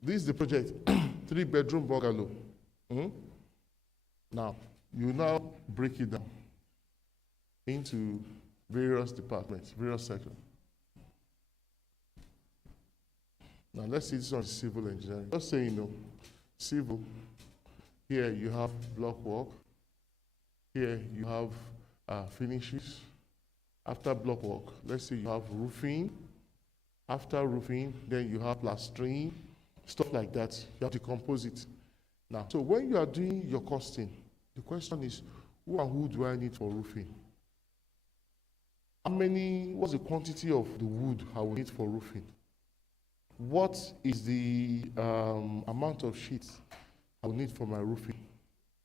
This is the project, 3-bedroom bungalow. Now, you now break it down into various departments, various sections. Now, let's see this one is civil engineering. Just say, civil. Here you have block work. Here you have finishes. After block work, let's say you have roofing. After roofing, then you have plastering, stuff like that. You have to compose it. Now, so when you are doing your costing, the question is, who and who do I need for roofing? What's the quantity of the wood I will need for roofing? What is the amount of sheets I will need for my roofing?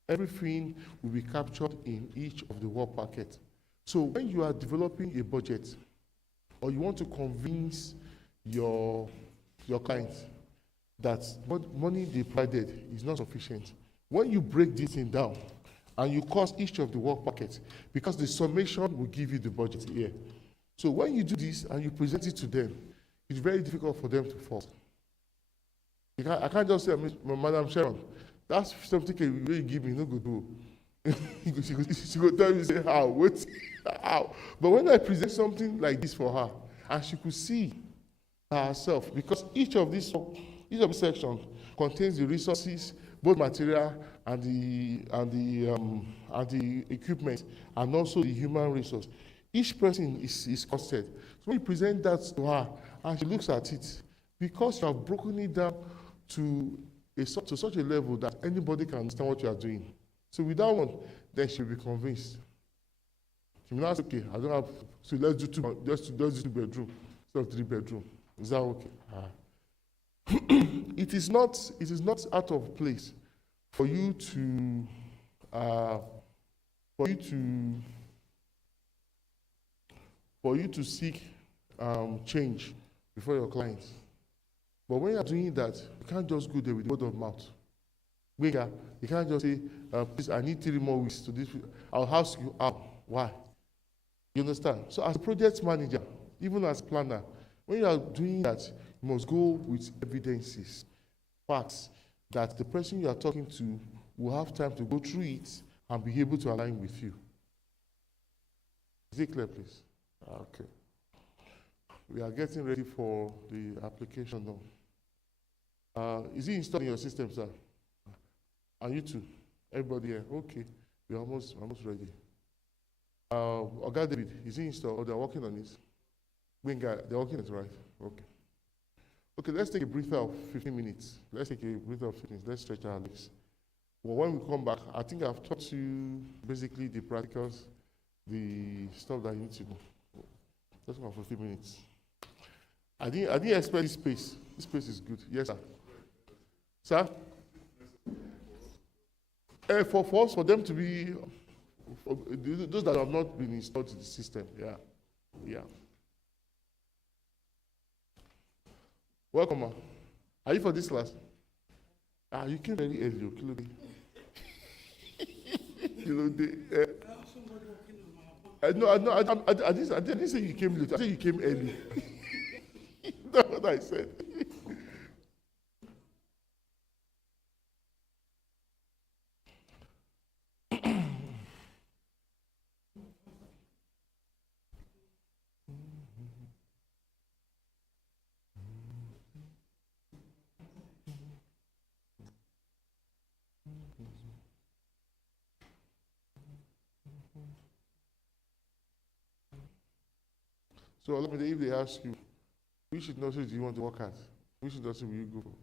Everything will be captured in each of the work packets. So when you are developing a budget, or you want to convince your clients that money they provided is not sufficient, when you break this thing down and you cost each of the work packets, because the summation will give you the budget here. So when you do this and you present it to them, it's very difficult for them to fall. I can't just say, Madam Sharon, that's something you give me, no good do. She will tell you, say, how? What? How? But when I present something like this for her, and she could see herself, because each of these sections contains the resources, both material and the equipment, and also the human resource. Each person is costed. So when you present that to her, and she looks at it, because you have broken it down to such a level that anybody can understand what you are doing. So with that one, then she'll be convinced. She will ask, okay, I don't have, so let's do 2-bedroom instead of 3-bedroom. Is that okay? It is not out of place for you to seek change before your clients. But when you are doing that, you can't just go there with word of mouth. You can't just say, please, I need 3 more weeks to this. I'll ask you out. Why? You understand? So as a project manager, even as planner, when you are doing that, you must go with evidences, facts, that the person you are talking to will have time to go through it and be able to align with you. Is it clear, please? Okay. We are getting ready for the application now. Is it installed in your system, sir? And you too? Everybody here? Okay. We're almost ready. Oga David, is he installed or they're working on it? They're working on it, right? Okay. Okay, let's take a breather of 15 minutes. Let's stretch our legs. Well, when we come back, I think I've taught you basically the practicals, the stuff that you need to do. Let's go for 15 minutes. I didn't expect this space. This space is good. Yes, sir. Sir? For them to be, those that have not been installed to the system, yeah. Welcome, ma. Are you for this class? You came very early, I didn't say you came late. I said you came early. That's what I said. So let me, if they ask you, which industry do you want to work at? Which industry will you go for?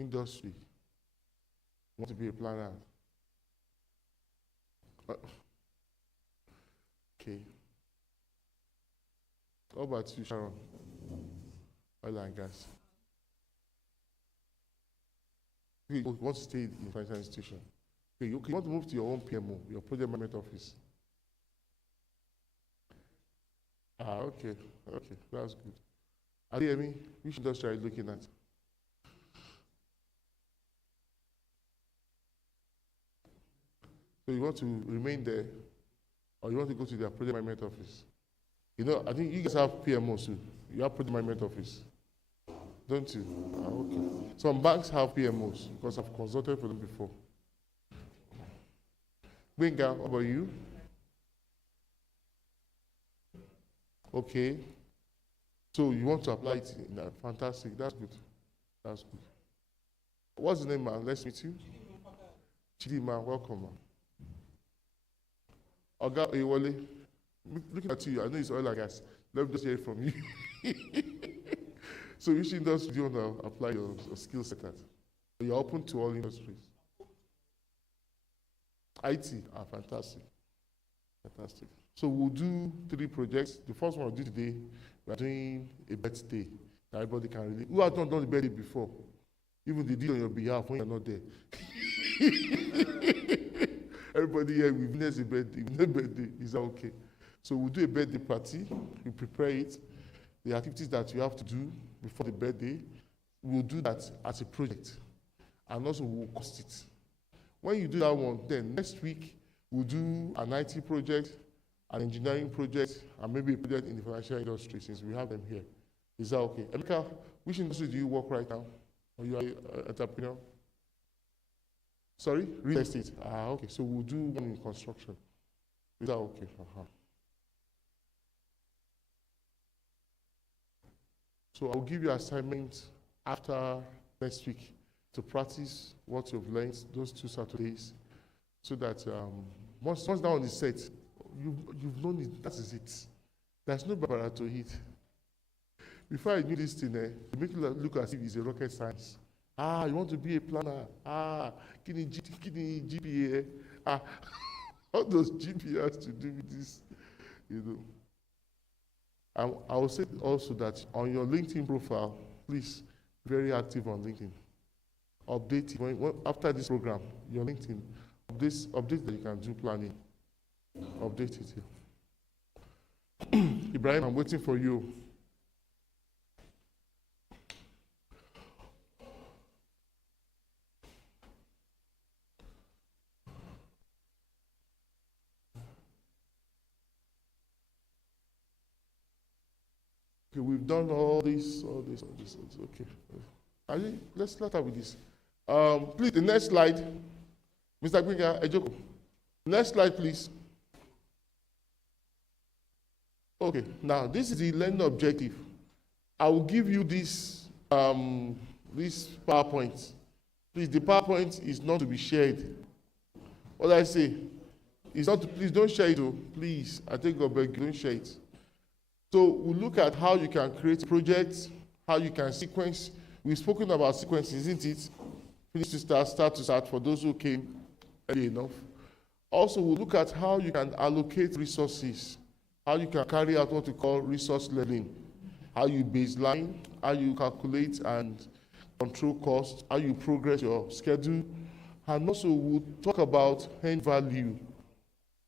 Industry. You want to be a planner? Okay. How about you, Sharon? Oil and gas. Okay, you want to stay in a financial institution. Okay, you want to move to your own PMO, your project management office. Okay, that's good. Adeyemi, which industry are you looking at? So you want to remain there, or you want to go to their project management office? I think you guys have PMOs too. You have project management office, don't you? Okay. Some banks have PMOs because I've consulted for them before. Benga, how about you? Okay. So you want to apply it in that? Fantastic. That's good. That's good. What's the name, man? Let's meet you. Chidima, welcome, man. Oga Ewole, looking at you, I know it's oil and gas. Let me just hear it from you. So which industry do you want to apply your skill set at? You're open to all industries. IT, fantastic. Fantastic. So we'll do 3 projects. The first one we'll do today, we're doing a birthday. Everybody can relate. Who has not done the birthday before? Even they did on your behalf when you're not there. Everybody here, we've witnessed a birthday. Is that okay? So we'll do a birthday party. We prepare it. The activities that you have to do before the birthday, we'll do that as a project. And also we'll cost it. When you do that one, then next week, we'll do an IT project, an engineering project, and maybe a project in the financial industry, since we have them here. Is that okay? Emeka, which industry do you work right now? Or you are an entrepreneur? Sorry? Real estate. Okay. So we'll do one in construction. Is that okay? So I'll give you assignments after next week to practice what you've learned those 2 Saturdays, so that once that one is set, you've known it. That is it. There's no barrier to it. Before I knew this thing, they make it look as if it's a rocket science. You want to be a planner? Kini GPA? All those GPA has to do with this, I will say also that on your LinkedIn profile, please, be very active on LinkedIn. Update it. After this program, your LinkedIn, update that you can do planning. Update it. Ibrahim, I'm waiting for you. Okay, we've done all this. Okay. Let's start with this. Please, the next slide. Mr. Gwiga, Ejoko. Next slide, please. Okay, now this is the learning objective. I will give you this PowerPoint. Please, the PowerPoint is not to be shared. What I say? It's not to, please don't share it, please. I take your beg, don't share it. So we'll look at how you can create projects, how you can sequence. We've spoken about sequence, isn't it? Finish to start to start for those who came early enough. Also, we'll look at how you can allocate resources, how you can carry out what we call resource learning, how you baseline, how you calculate and control costs, how you progress your schedule, and also we'll talk about end value.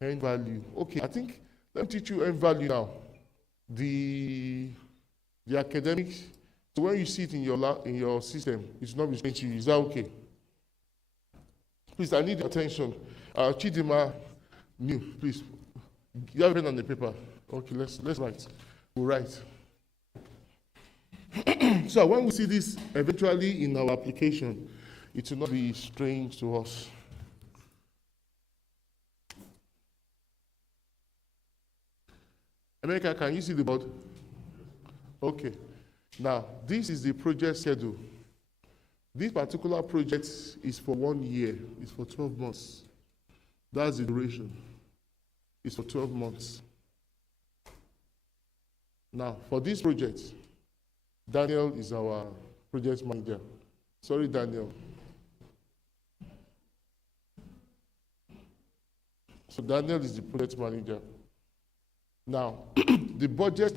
End value. Okay, I think let me teach you end value now. The academics. So when you see it in your system, it's not explained to you. Is that okay? Please, I need your attention. Chidima, new, please. You have pen on the paper. Okay, let's write. We'll write. So when we see this eventually in our application, it will not be strange to us. America, can you see the board? Okay. Now, this is the project schedule. This particular project is for 1 year. It's for 12 months. That's the duration. It's for 12 months. Now, for this project, Daniel is our project manager. Sorry, Daniel. So Daniel is the project manager. Now, the budget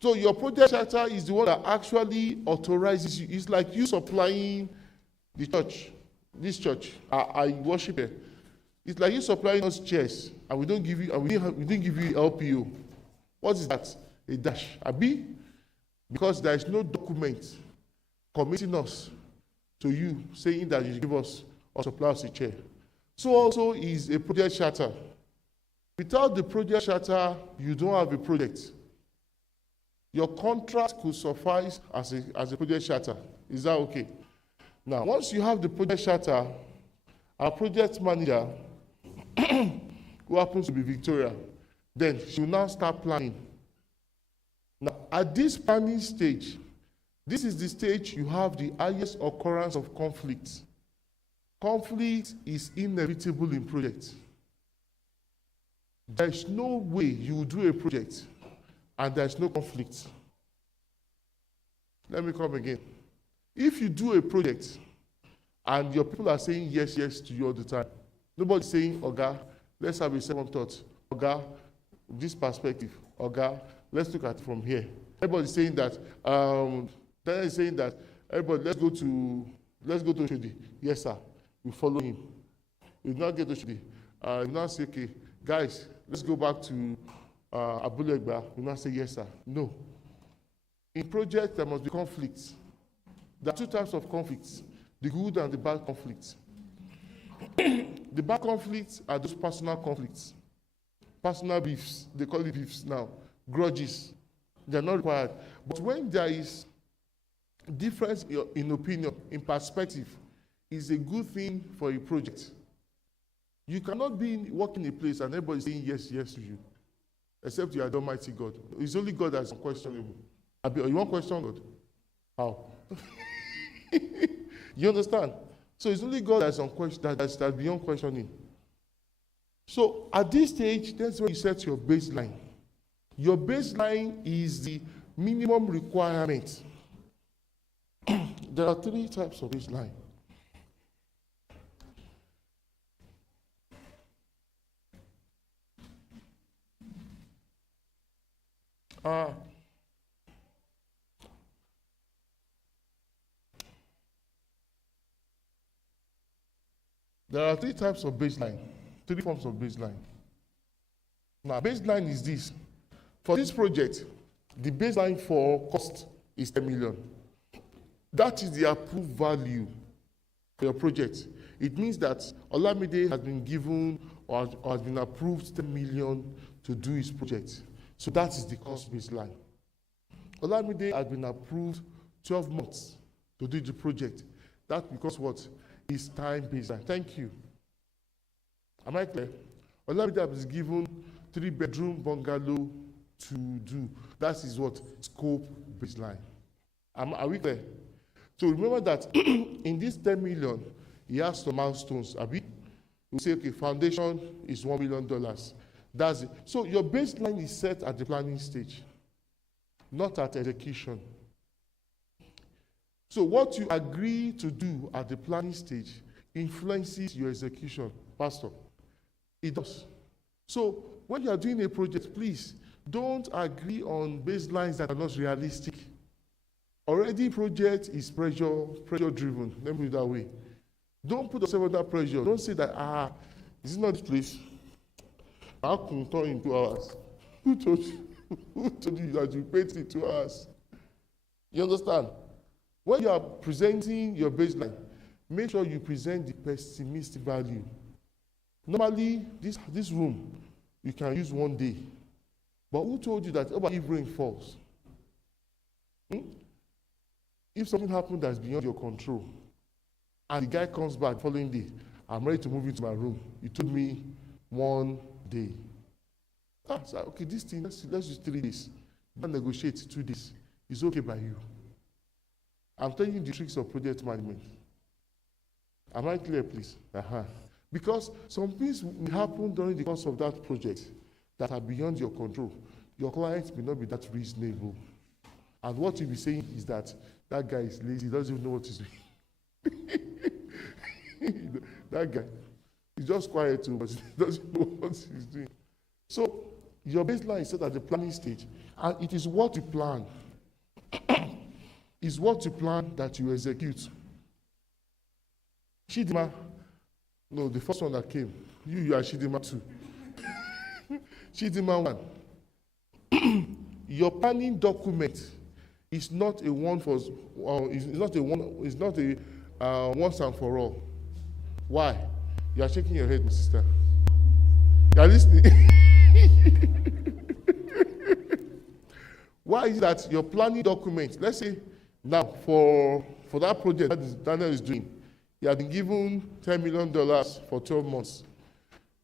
So your project charter is the one that actually authorizes you. It's like you supplying the church, this church. I worship here. It's like you supplying us chairs, and we don't give you, and we didn't give you LPO. What is that? A dash. A B? Because there is no document committing us to you saying that you give us or supply us a chair. So also is a project charter. Without the project charter, you don't have a project. Your contract could suffice as a project charter. Is that okay? Now, once you have the project charter, our project manager, who happens to be Victoria, then she will now start planning. Now, at this planning stage, this is the stage you have the highest occurrence of conflict. Conflict is inevitable in projects. There is no way you will do a project and there is no conflict. Let me come again. If you do a project and your people are saying yes, yes to you all the time, nobody's saying, Oga, let's have a second thought. Oga, this perspective. Oga, let's look at it from here. Everybody's saying that, Daniel is saying that, everybody, let's go to Shodi. Yes, sir. We follow him. We not get to Shodi. We now say, okay, guys, let's go back to Abulegba. We now say, yes, sir. No. In project, there must be conflicts. There are two types of conflicts, the good and the bad conflicts. The bad conflicts are those personal conflicts. Personal beefs, they call it beefs now. Grudges, they are not required. But when there is difference in opinion, in perspective, is a good thing for a project. You cannot be working in a place and everybody saying yes, yes to you, except you are the Almighty God. It's only God that is unquestionable. You want to question God? How? You understand? So it's only God that's beyond questioning. So at this stage, that's when you set your baseline. Your baseline is the minimum requirement. There are three types of baseline. There are three types of baseline, three forms of baseline. Now, baseline is this. For this project, the baseline for cost is 10 million. That is the approved value for your project. It means that Olamide has been given or has been approved 10 million to do his project. So that is the cost baseline. Olamide has been approved 12 months to do the project. That's because what? Is time baseline. Thank you. Am I clear? Olamide has given 3-bedroom bungalow to do. That is what? Scope baseline. Are we clear? So remember that in this 10 million, he has some milestones. We say, okay, foundation is $1 million. That's it. So your baseline is set at the planning stage, not at execution. So what you agree to do at the planning stage influences your execution, Pastor. It does. So when you are doing a project, please don't agree on baselines that are not realistic. Already project is pressure driven. Let me put it that way. Don't put yourself under pressure. Don't say that, is it not this place? How can turn in 2 hours? Who told you? Who told you that you paid in 2 hours? You understand? When you are presenting your baseline, make sure you present the pessimistic value. Normally, this room, you can use 1 day. But who told you that if rain falls? If something happens that's beyond your control, and the guy comes back the following day, I'm ready to move into my room. You told me 1 day. So, okay, this thing, let's use 3 days. Don't negotiate 2 days. It's okay by you. I'm telling you the tricks of project management. Am I clear, please? Because some things will happen during the course of that project that are beyond your control. Your client may not be that reasonable. And what you'll be saying is that guy is lazy, he doesn't even know what he's doing. That guy, he's just quiet too, but he doesn't know what he's doing. So Your baseline is set at the planning stage, and it is what you plan. It's what you plan that you execute. Chidima, no, the first one that came. You are Chidima 2. Chidima 1. Your planning document is not a one for, it's not a once and for all. Why? You are shaking your head, my sister. You are listening. Why is that your planning document, let's say now for that project that Daniel is doing, he has been given $10 million for 12 months.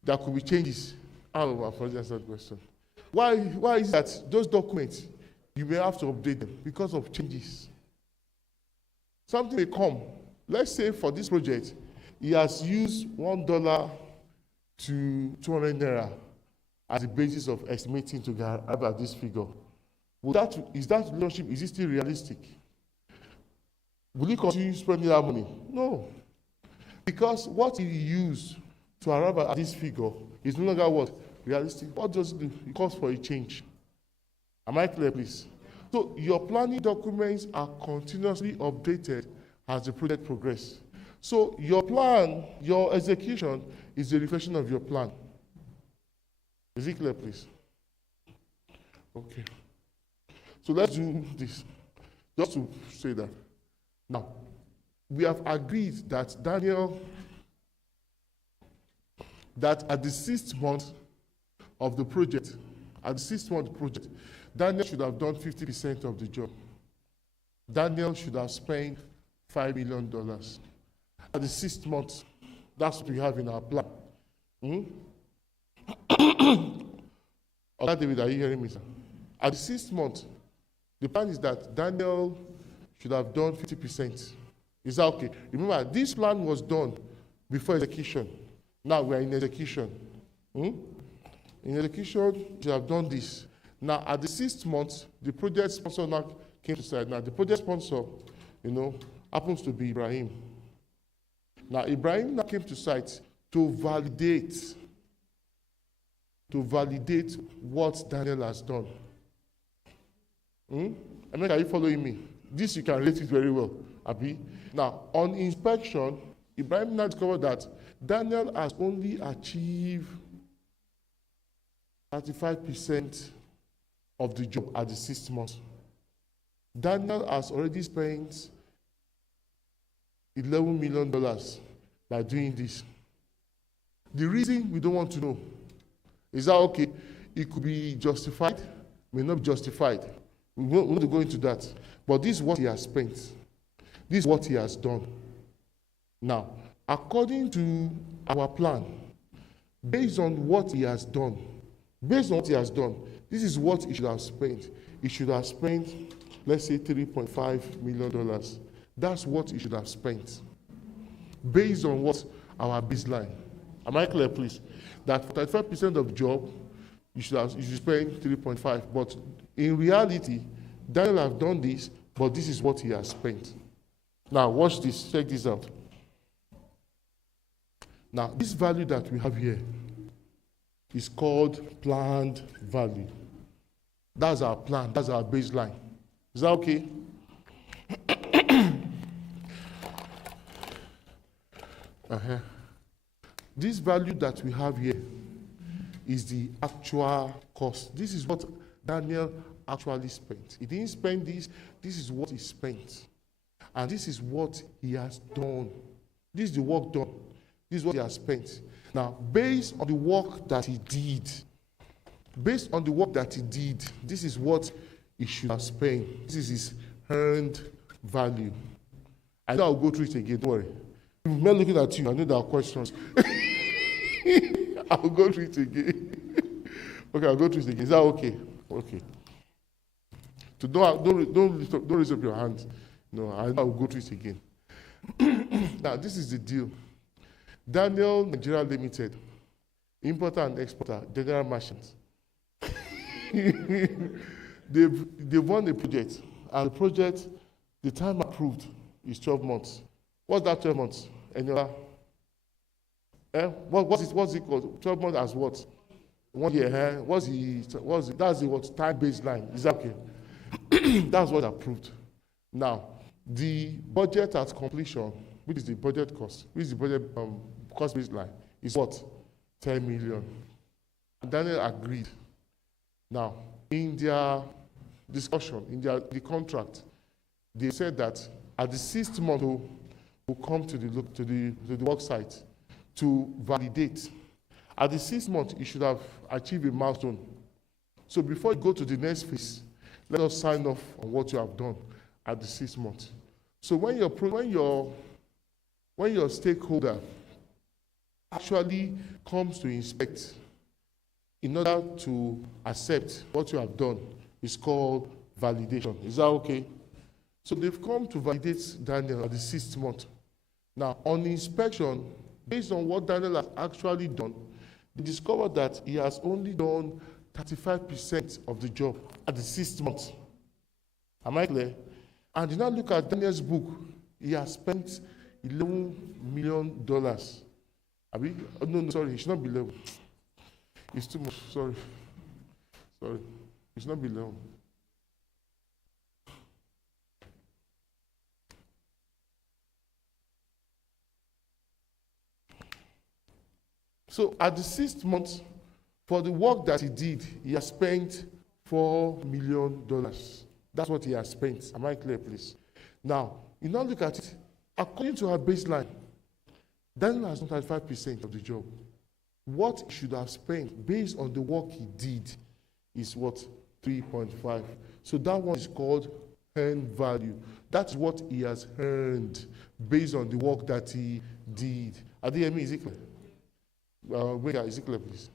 There could be changes. I don't know, I've already answered that question. Why is that those documents, you may have to update them because of changes. Something may come. Let's say for this project, he has used $1 to 200 naira as the basis of estimating to arrive at this figure. Is that relationship, is it still realistic? Will he continue spending that money? No. Because what he used to arrive at this figure is no longer what? Realistic. What does it do? It calls for a change. Am I clear, please? So your planning documents are continuously updated as the project progresses. So your plan, your execution is a reflection of your plan. Is it clear, please? Okay. So let's do this, just to say that. Now, we have agreed that that at the 6th month of the project, Daniel should have done 50% of the job. Daniel should have spent $5 million. At the 6th month, that's what we have in our plan. David, are you hearing me, sir? At the 6th month, the plan is that Daniel should have done 50%. Is that okay? Remember, this plan was done before execution. Now we are in execution. In execution, you should have done this. Now, at the 6th month, the project sponsor now came to side. Now, the project sponsor, happens to be Ibrahim. Now, Ibrahim now came to site to validate what Daniel has done. I mean, are you following me? This you can relate it very well, Abi. Now, on inspection, Ibrahim now discovered that Daniel has only achieved 35% of the job at the 6th month. Daniel has already spent $11 million by doing this. The reason we don't want to know is that, okay, it could be justified, may not be justified. We want to go into that. But this is what he has spent. This is what he has done. Now, according to our plan, based on what he has done, this is what he should have spent. He should have spent, let's say, $3.5 million. That's what he should have spent. Based on what? Our baseline. Am I clear, please? That for 35% of the job, you should spend 3.5. But in reality, Daniel have done this, but this is what he has spent. Now, watch this. Check this out. Now, this value that we have here is called planned value. That's our plan. That's our baseline. Is that okay? This value that we have here is the actual cost. This is what Daniel actually spent. He didn't spend this. This is what he spent. And this is what he has done. This is the work done. This is what he has spent. Now, based on the work that he did, this is what he should have spent. This is his earned value. I know I'll go through it again, don't worry. If I'm not looking at you, I know there are questions. I'll go through it again. Okay, I'll go through it again. Is that okay? Okay. So don't raise up your hand. No, I'll go through it again. Now, this is the deal. Daniel Nigeria Limited, importer and exporter, general merchants. They've won the project, and the project, the time approved is 12 months. What's that 12 months? Any other? What's it called? 12 months as what? 1 year, that's the what time baseline. Is that okay? That's what approved. Now, the budget at completion, which is the budget cost, which is the budget cost baseline, is what? 10 million. Daniel agreed. Now, in their discussion, in the contract, they said that at the 6th month, will come to the work site to validate. At the 6th month, you should have achieved a milestone. So before you go to the next phase, let us sign off on what you have done at the 6th month. So when your stakeholder actually comes to inspect, in order to accept what you have done, is called validation. Is that okay? So they've come to validate Daniel at the 6th month. Now, on inspection, based on what Daniel has actually done, they discovered that he has only done 35% of the job at the 6th month. Am I clear? And you now look at Daniel's book, he has spent $11 million. No, sorry, it should not be 11. It's too much, sorry. It should not be 11. So at the 6th month, for the work that he did, he has spent $4 million. That's what he has spent. Am I clear, please? Now, you now look at it. According to our baseline, Daniel has done 35% of the job. What he should have spent based on the work he did is what? 3.5. So that one is called earned value. That's what he has earned based on the work that he did. Are you hearing me, Ezekiel? Wait, Ezekiel, please.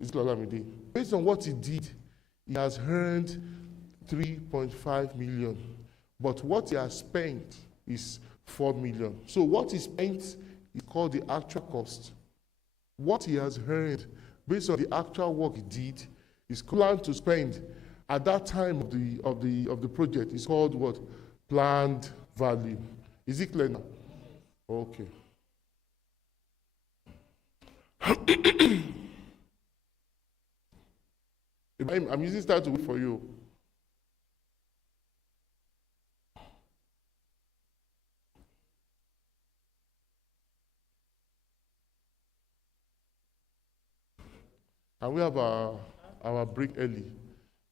Ezekiel, based on what he did, he has earned 3.5 million. But what he has spent is 4 million. So what he spent is called the actual cost. What he has earned based on the actual work he did is planned to spend at that time of the project. It's called what? Planned value. Is it clear now? Okay. I'm using that to wait for you. And we have our break early.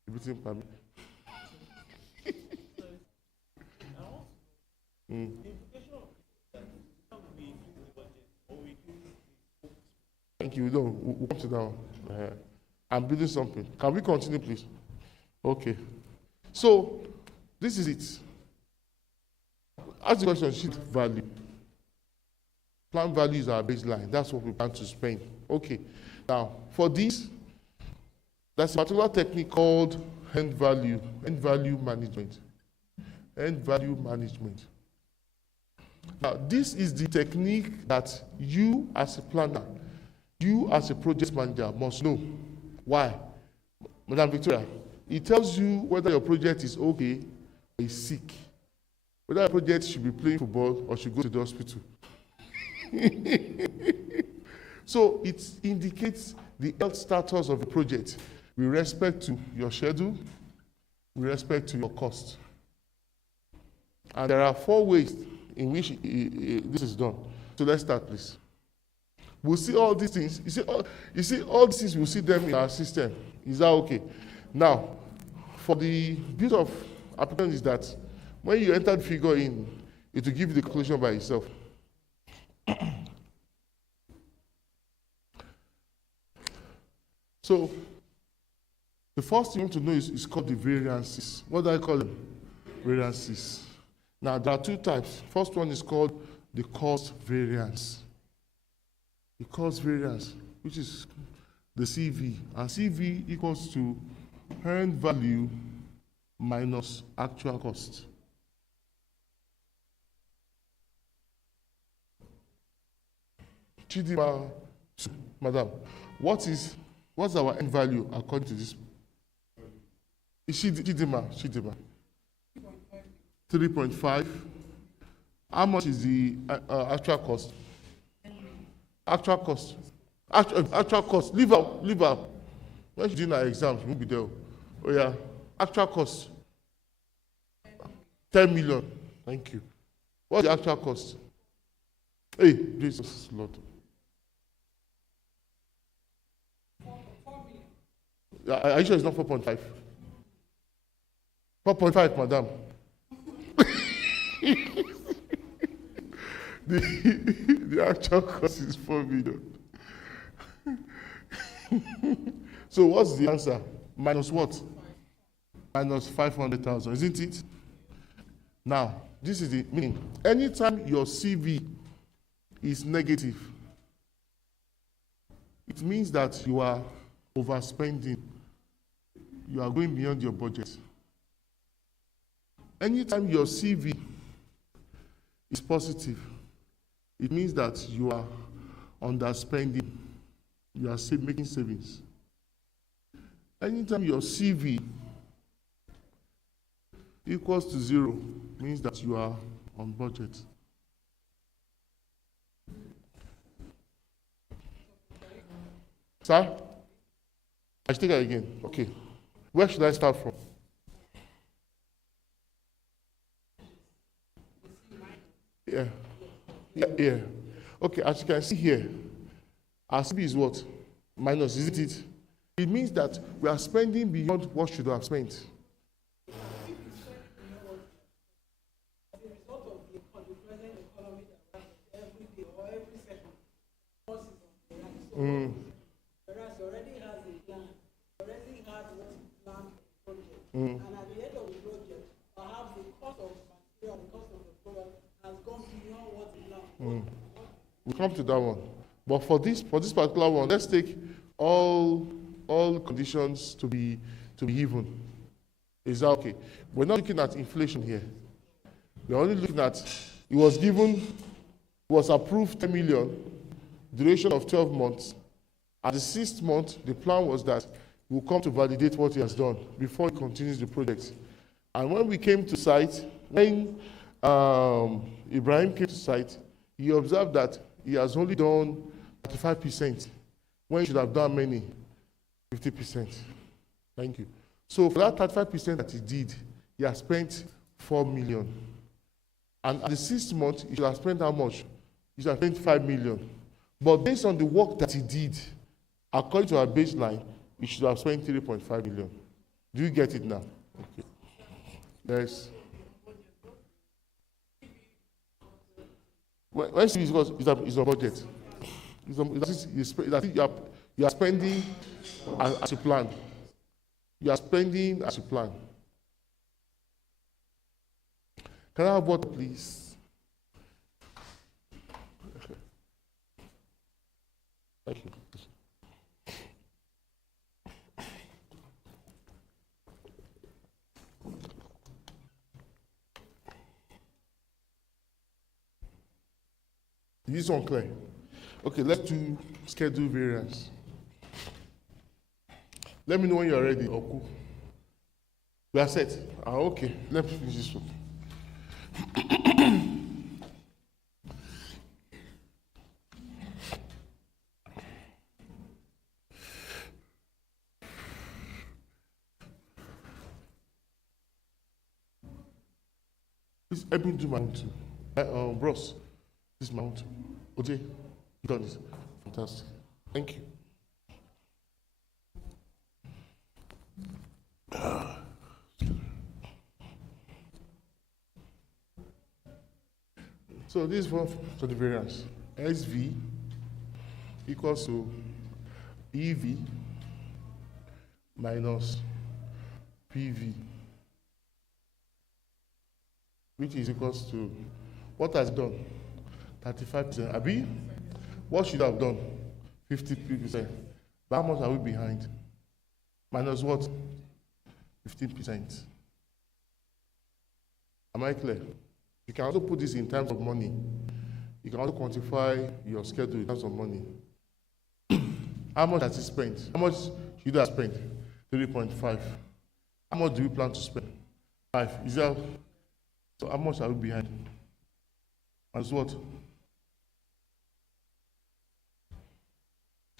Everything permit. Thank you. No, we'll come to that. I'm building something. Can we continue, please? Okay. So, this is it. Ask the question, sheet value. Plan value is our baseline. That's what we plan to spend. Okay. Now, for this, there's a particular technique called end value management. End value management. Now, this is the technique that you as a planner, you as a project manager must know. Why? Madam Victoria, it tells you whether your project is okay or is sick. Whether your project should be playing football or should go to the hospital. So it indicates the health status of the project with respect to your schedule, with respect to your cost. And there are 4 ways in which this is done. So let's start, please. We'll see all these things. You see all these things, we'll see them in our system. Is that okay? Now, for the beauty of application is that when you enter the figure in, it will give you the calculation by itself. So, the first thing you want to know is called the variances. What do I call them? Variances. Now, there are 2 types. First one is called the cost variance. The cost variance, which is the CV. And CV equals to earned value minus actual cost. Chidima, madam, what's our end value according to this? Chidima. 3.5. How much is the actual cost? Actual cost. Leave out. When she's doing her exams, she won't be there. Oh yeah, actual cost 10 million. Thank you. What's the actual cost? Hey, Jesus Lord. Are you sure it's not 4.5? 4.5, madam. the actual cost is 4 million. So what's the answer? Minus what? Minus 500,000, isn't it? Now, this is the meaning. Anytime your CV is negative, it means that you are overspending. You are going beyond your budget. Anytime your CV is positive, it means that you are underspending. You are making savings. Anytime your CV equals to 0, means that you are on budget. Sir? I should take it again. Okay. Where should I start from? Yeah. Yeah. Okay, as you can see here, our CB is what? Minus, isn't it? It means that we are spending beyond what should have spent. Whereas he already has a plan, already has what he planned for the project. And at the end of the project, perhaps the cost of material, the cost of the product has gone beyond what he planned. We'll come to that one. But for this particular one, let's take all conditions to be even. Is that okay? We're not looking at inflation here. We're only looking at it was approved 10 million, duration of 12 months. At the 6th month, the plan was that we'll come to validate what he has done before he continues the project. And when we came to site, when Ibrahim came to site, he observed that he has only done 35%, when he should have done many? 50%. Thank you. So for that 35% that he did, he has spent 4 million. And at the 6th month, he should have spent how much? He should have spent 5 million. But based on the work that he did, according to our baseline, he should have spent 3.5 million. Do you get it now? Okay. Yes. When CV is on budget, you are spending as you plan. You are spending as you plan. Can I have water, please? Thank you. Is this one clear? Okay, let's do schedule variance. Let me know when you're ready, Oku. We are set. Okay, let me finish this one. Please help me do my own too. Bros, this is my own too. OJ, you done this. Fantastic. Thank you. So this is for the variance. SV equals to EV minus PV, which is equals to, what has done? 35%. Abi, what should have done? 50%. But how much are we behind? Minus what? 15%. Am I clear? You can also put this in terms of money. You can also quantify your schedule in terms of money. How much has he spent? How much should you have spent? 3.5. How much do you plan to spend? 5. Is that so? How much are we behind? As what?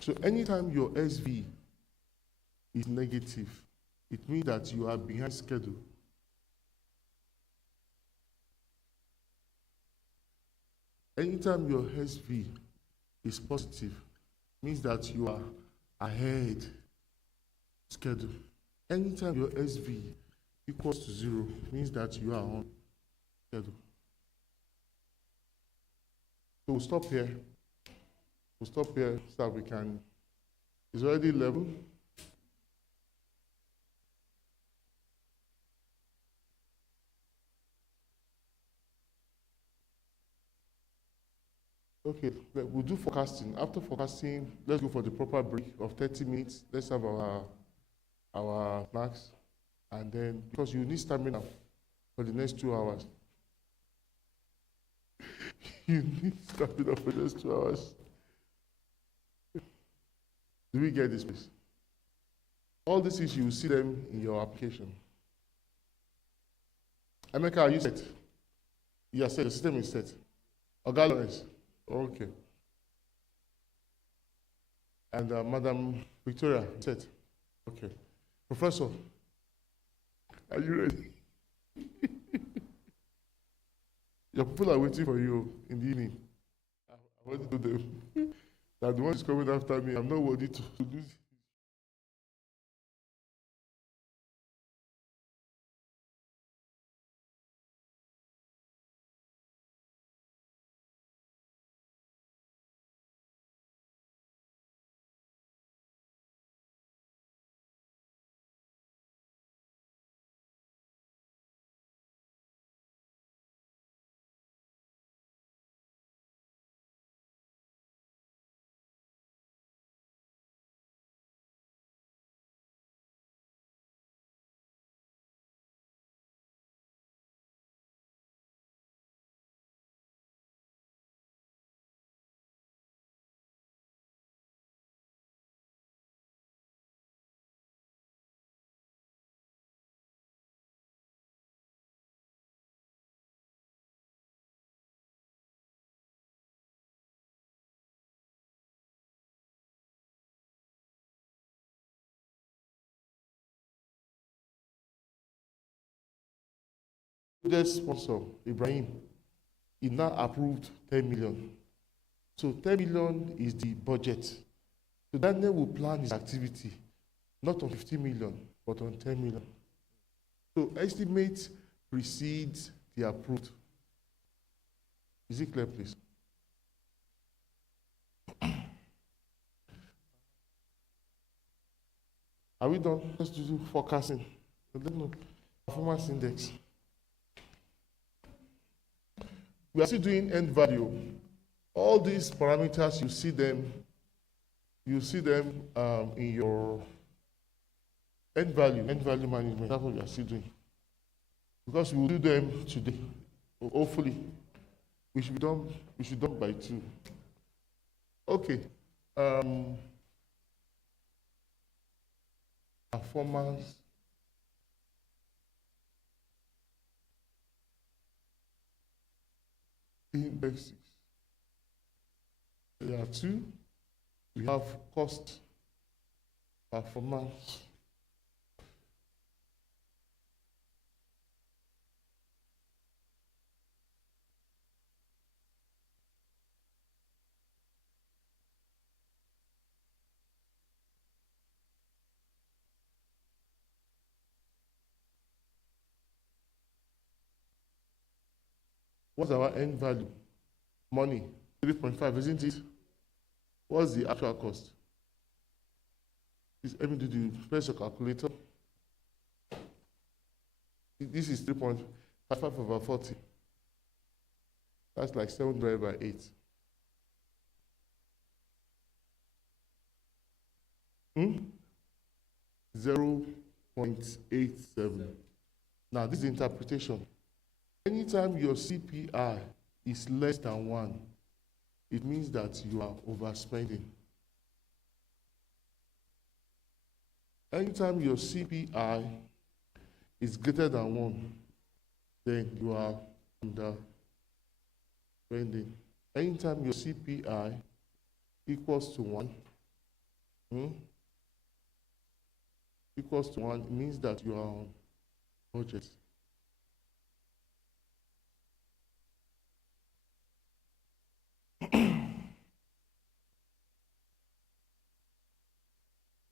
So anytime your SV is negative, it means that you are behind schedule. Anytime your SV is positive, means that you are ahead schedule. Anytime your SV equals to 0, means that you are on schedule. So we'll stop here. We'll stop here so that we can. It's already 11. Okay, we'll do forecasting. After forecasting, let's go for the proper break of 30 minutes. Let's have our snacks. And then, because you need stamina for the next 2 hours. You need stamina for the next 2 hours. Do we get this, please? All these issues, you will see them in your application. Emeka, are you set? You are set. The system is set. Oga Lawrence. Okay. And Madam Victoria, set. Okay. Professor, are you ready? Your people are waiting for you in the evening. I want to do them. That the one is coming after me, I'm not worthy to do. Project sponsor, Ibrahim, he now approved 10 million. So 10 million is the budget. So Daniel will plan his activity, not on 50 million, but on 10 million. So estimate precedes the approved. Is it clear, please? Are we done? Let's do forecasting. Performance index. We are still doing end value. All these parameters, you see them in your end value management. That's what we are still doing. Because we will do them today. Hopefully, we should be done by 2. Okay. Performance. Indexes. There are 2. We have cost, performance. What's our end value? Money, 3.5, isn't it? What's the actual cost? Let me do the press your calculator. This is 3.55 over 40. That's like 7 divided by 8. 0.87. Now, this is interpretation. Anytime your CPI is less than 1, it means that you are overspending. Anytime your CPI is greater than 1, then you are underspending. Anytime your CPI equals to 1, equals to 1, it means that you are on budget.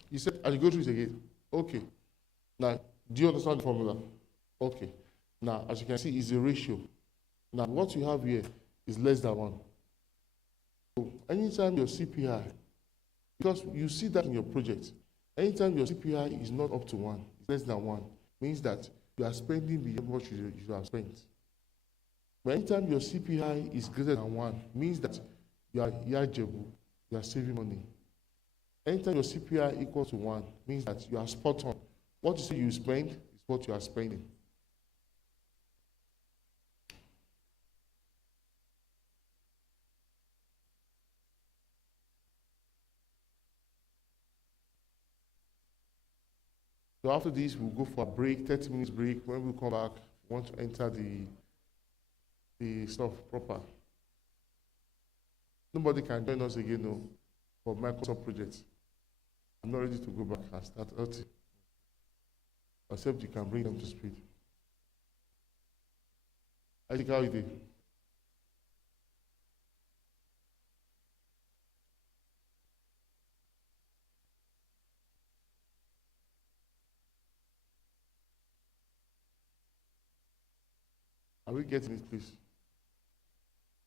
You said, and you go through it again. Okay. Now, do you understand the formula? Okay. Now, as you can see, it's a ratio. Now, what you have here is less than 1. So, anytime your CPI, because you see that in your project, anytime your CPI is not up to 1, it's less than 1, means that you are spending beyond what you have spent. But anytime your CPI is greater than 1, means that you are yajebu, you are saving money. Anytime your CPI equals to 1, means that you are spot on. What you say you spend is what you are spending. So after this, we'll go for a break, 30 minutes break. When we come back, we want to enter the stuff proper. Nobody can join us again, no, for Microsoft projects. I'm not ready to go back and start early, except you can bring them to speed. I think how you did. Are we getting it, please?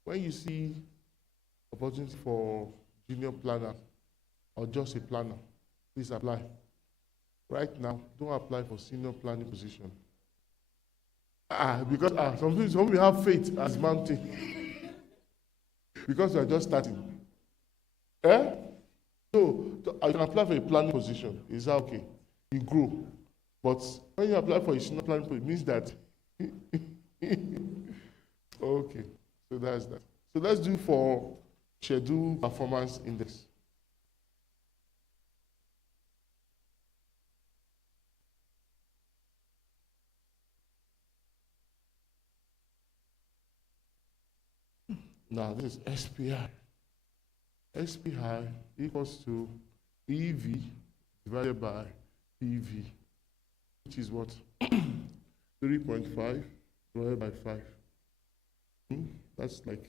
When you see opportunity for junior planner or just a planner, please apply. Right now, don't apply for senior planning position. Because some people have faith as mountain. Because you are just starting. So you can apply for a planning position. Is that okay? You grow. But when you apply for a senior planning position, it means that okay, so that's that. So let's do for schedule performance index. Now this is SPI. SPI equals to EV divided by PV, which is what? 3.5 divided by 5. That's like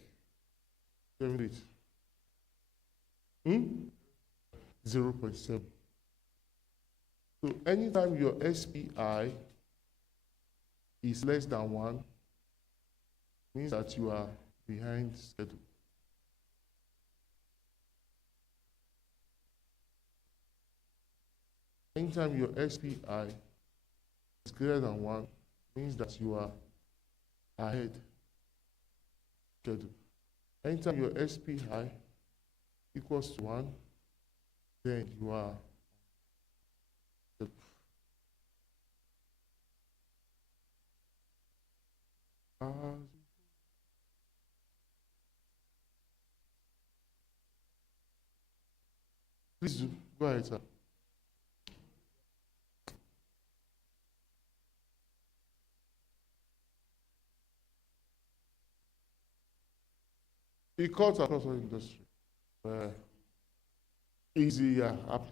7, 8. 0.7. So anytime your SPI is less than 1, means that you are behind schedule. Anytime your SPI is greater than 1, means that you are ahead schedule. Anytime your SPI equals to 1, then you are please do. Go ahead, sir. It cuts across all industry. Easy,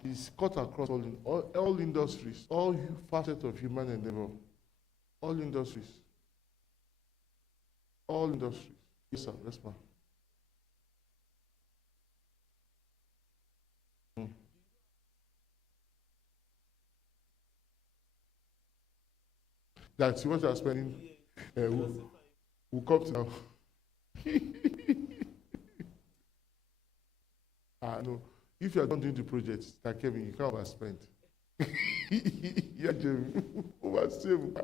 it's cut across all industries, all facets of human endeavor. All industries. All industries. Yes, sir. Yes, ma'am. That's what you are spending. We'll come to now. No. If you are not doing the project, like Kevin, you can't overspend. Yeah, Jeremy. Oversave.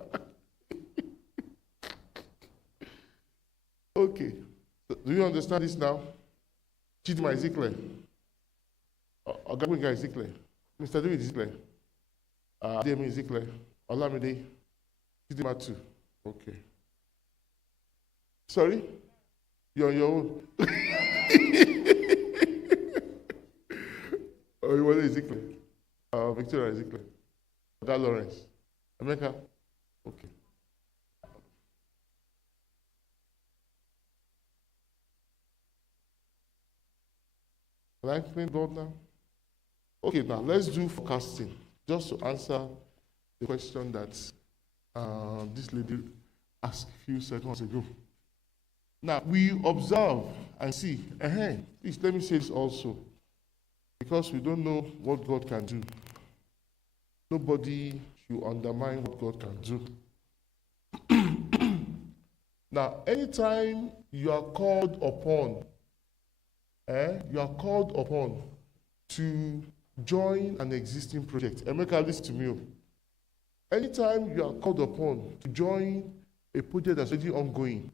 Okay. So, do you understand this now? Chidima is it clear? Ogabwinga is it clear? Mr. David is it clear? DME is it clear? Olamide? Chidima too. Okay. Sorry? You're on your own. Oh, you want Ezekiel? Victoria Ezekiel. Oga Lawrence. America? Okay. Can I explain God now? Okay, now let's do forecasting. Just to answer the question that this lady asked a few seconds ago. Now, we observe and see, please let me say this also, because we don't know what God can do. Nobody should undermine what God can do. Now, anytime you are called upon, to join an existing project. Emeka, listen to me. Anytime you are called upon to join a project that's already ongoing,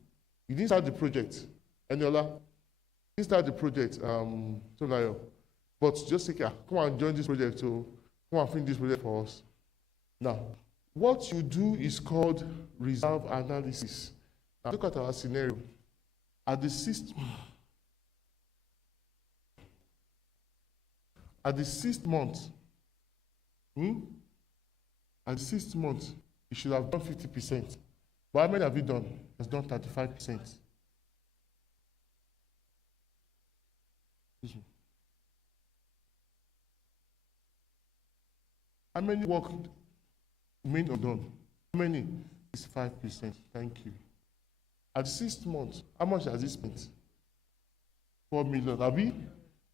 you didn't start the project. Eniola, you didn't start the project, Tonayo. But just say, come and join this project, so come and finish this project for us. Now, what you do is called reserve analysis. Now, look at our scenario. At the sixth month, you should have done 50%. But how many have you done? Has done 35%. How many work remain undone? How many? It's 5%. Thank you. At the 6th month, how much has he spent? 4 million. Abi,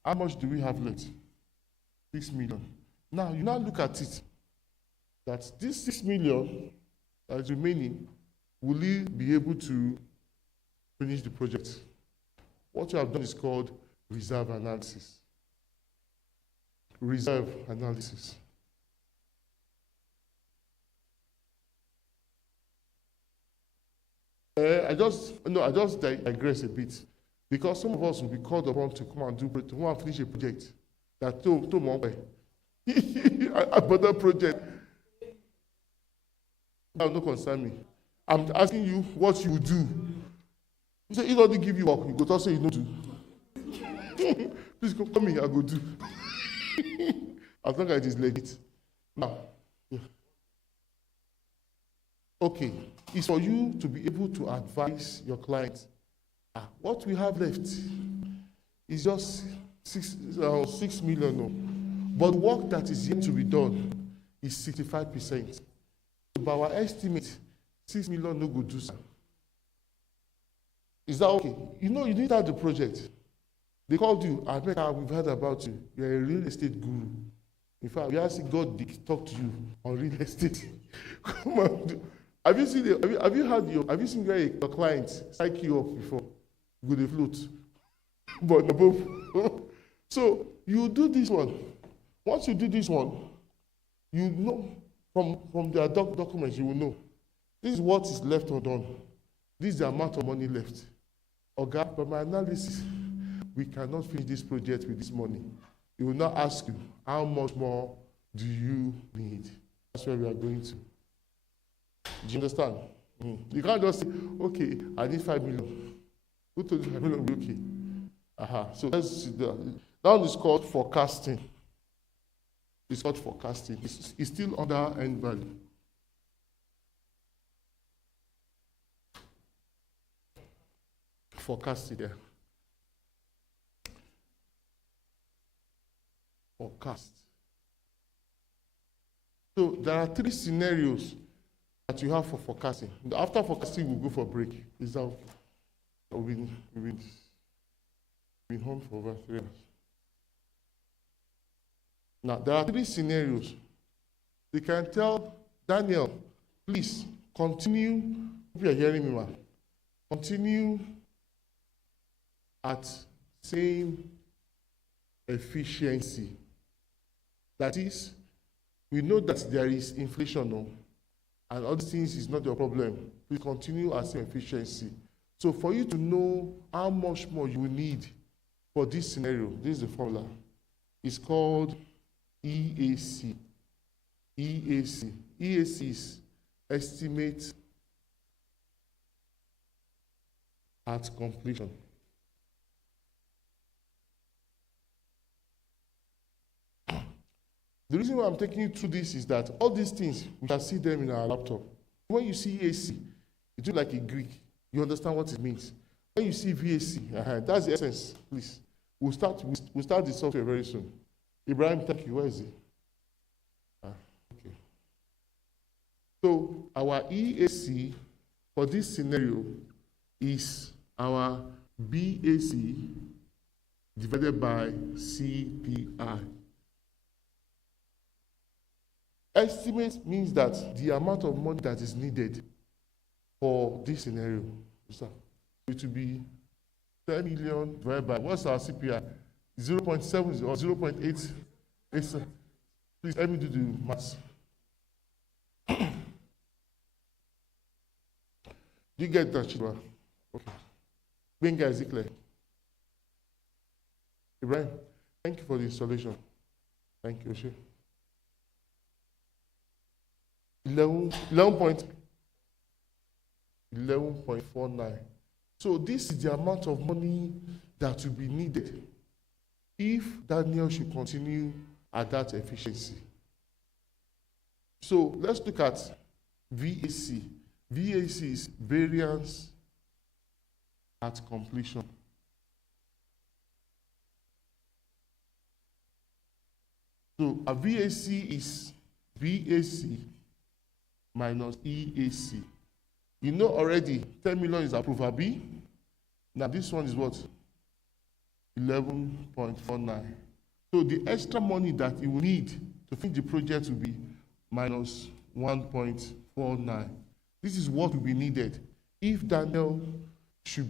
how much do we have left? 6 million. Now, you now look at it, that this 6 million that is remaining, will he be able to finish the project? What you have done is called reserve analysis. Reserve analysis. I just digress a bit, because some of us will be called upon to come and finish a project. That another project. That will not concern me. I'm asking you what you do. You say, if nobody give you work, you go to say you know do. Please come me, I go do. As long as it is legit. Now, yeah. Okay, it's for you to be able to advise your client. What we have left is just 6 million. No. But work that is yet to be done is 65%. By our estimate, 6 million no go do so. Is that okay? You know, you didn't have the project. They called you, we've heard about you. You're a real estate guru. In fact, we are asking God to talk to you on real estate. Come on. Have you seen where your client psych you up before? Go the float. But above. So you do this one. Once you do this one, you know from the documents, you will know. This is what is left undone. This is the amount of money left. Okay, by my analysis, we cannot finish this project with this money. He will now ask you, how much more do you need? That's where we are going to. Do you understand? You can't just say, okay, I need 5 million. Who told you 5 million will be okay? So let's see that. Now it's called forecasting. It's called forecasting. It's still under end value. Forecasting there. Forecast. So there are 3 scenarios that you have for forecasting. After forecasting, we'll go for a break. Is that okay? We've been home for over 3 hours. Now, there are 3 scenarios. They can tell Daniel, please continue. Hope you are hearing me, man. Continue at same efficiency. That is, we know that there is inflation now, and other things is not your problem. Please continue at same efficiency. So for you to know how much more you will need for this scenario, this is the formula. It's called EAC. EAC. EAC is estimate at completion. The reason why I'm taking you through this is that all these things, we can see them in our laptop. When you see EAC, it looks like a Greek. You understand what it means. When you see VAC, that's the essence, please. We'll start the software very soon. Ibrahim, thank you. Where is he? Okay. So our EAC for this scenario is our BAC divided by CPI. Estimate means that the amount of money that is needed for this scenario, it will be 10 million divided by, what's our CPI? 0.7 or 0.8? Please let me do the maths. Do you get that, Chidwa? Okay. Benga Ezekiel. Ibrahim, thank you for the installation. Thank you, Oshe. 11.49. So this is the amount of money that will be needed if Daniel should continue at that efficiency. So let's look at VAC. VAC is variance at completion. So a VAC is VAC minus EAC. You know already 10 million is approval B. Now this one is what? 11.49. So the extra money that you will need to finish the project will be minus 1.49. This is what will be needed if Daniel should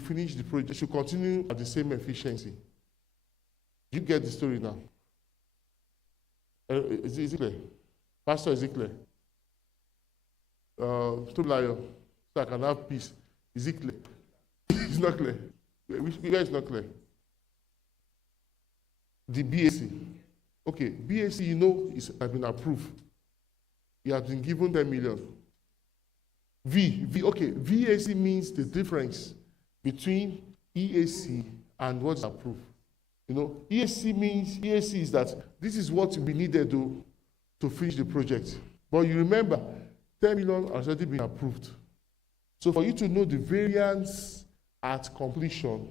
finish the project, should continue at the same efficiency. You get the story now. Is it clear? Pastor, is it clear? Toblayo, so I can have peace. Is it clear? It's not clear. Which is not clear? The BAC. Okay, BAC, you know, has been approved. He has been given 10 million. Okay, VAC means the difference between EAC and what's approved. You know, EAC is that this is what we needed to finish the project. But you remember, 10 million has already been approved. So for you to know the variance at completion,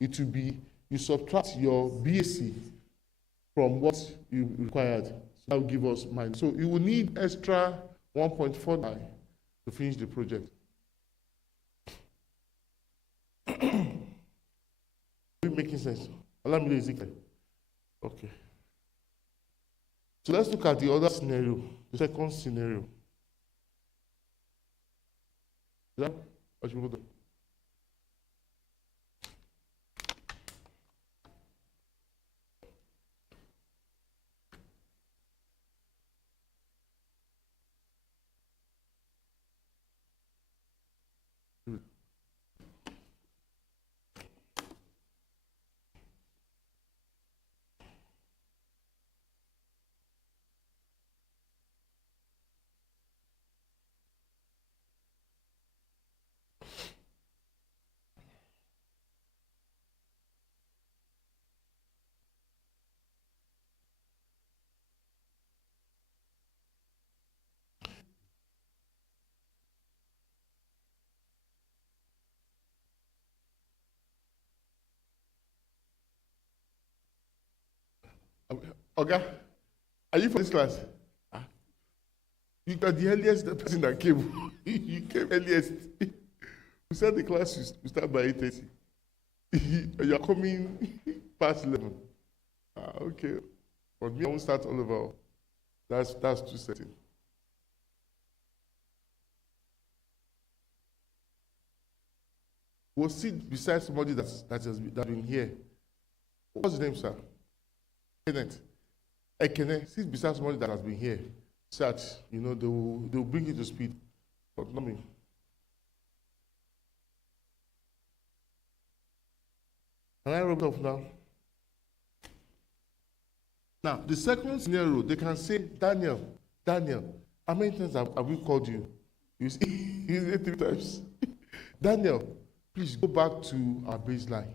it will be, you subtract your BAC from what you required. So that will give us minus. So you will need extra 1.49 to finish the project. Are you making sense? Allow me to Ezekiel. Okay. So let's look at the other scenario, the second scenario. Is that what you want to do? Okay, are you for this class? You got the earliest person that came. You came earliest. We said the class will start by 8:30. You're coming past 11. Okay. But me, I won't start all over. That's too certain. We'll sit beside somebody that has been here. What's his name, sir? Kenneth. Kenneth, sit beside somebody that has been here. So that, you know, they will bring you to speed. But not me. Can I rub it off now? Now, the second scenario, they can say, Daniel, how many times have we called you? You say 3 times. Daniel, please go back to our baseline.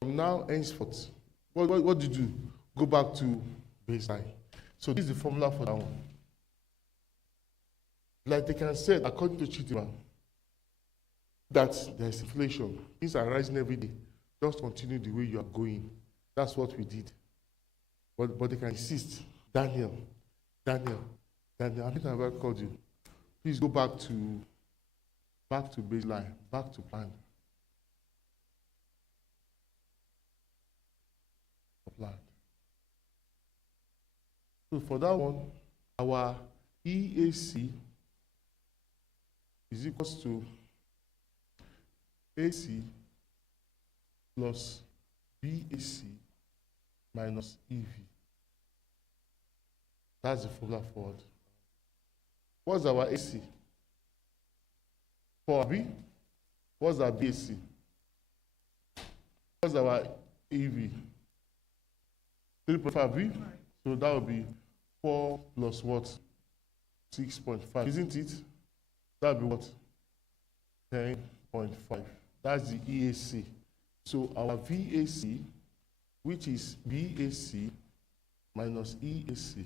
From now henceforth, what did you do? Go back to baseline. So this is the formula for that one. Like they can say, according to Chitima, that there's inflation. Things are rising every day. Just continue the way you are going. That's what we did. But they can insist, Daniel, then I think I've called you. Please go back to baseline, back to plan. Plan. So for that one, our EAC is equals to AC plus BAC minus EV. That's the formula for it. What's our AC? 4B. What's our BAC? What's our EV? 3.5B. So that would be 4 plus what? 6.5. Isn't it? That would be what? 10.5. That's the EAC. So our VAC, which is BAC minus EAC,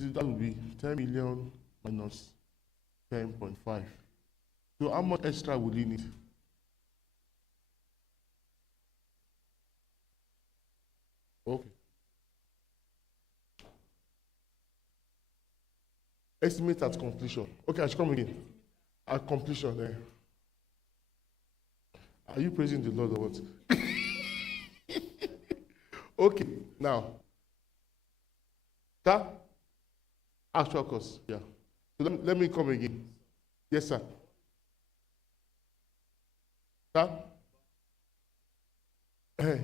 that will be 10 million minus 10.5. So how much extra will you need? Okay. Estimate at completion. Okay, I should come again. At completion, Are you praising the Lord or what? Okay, now. That actual cost, yeah. So let me come again. Yes, sir. Sir?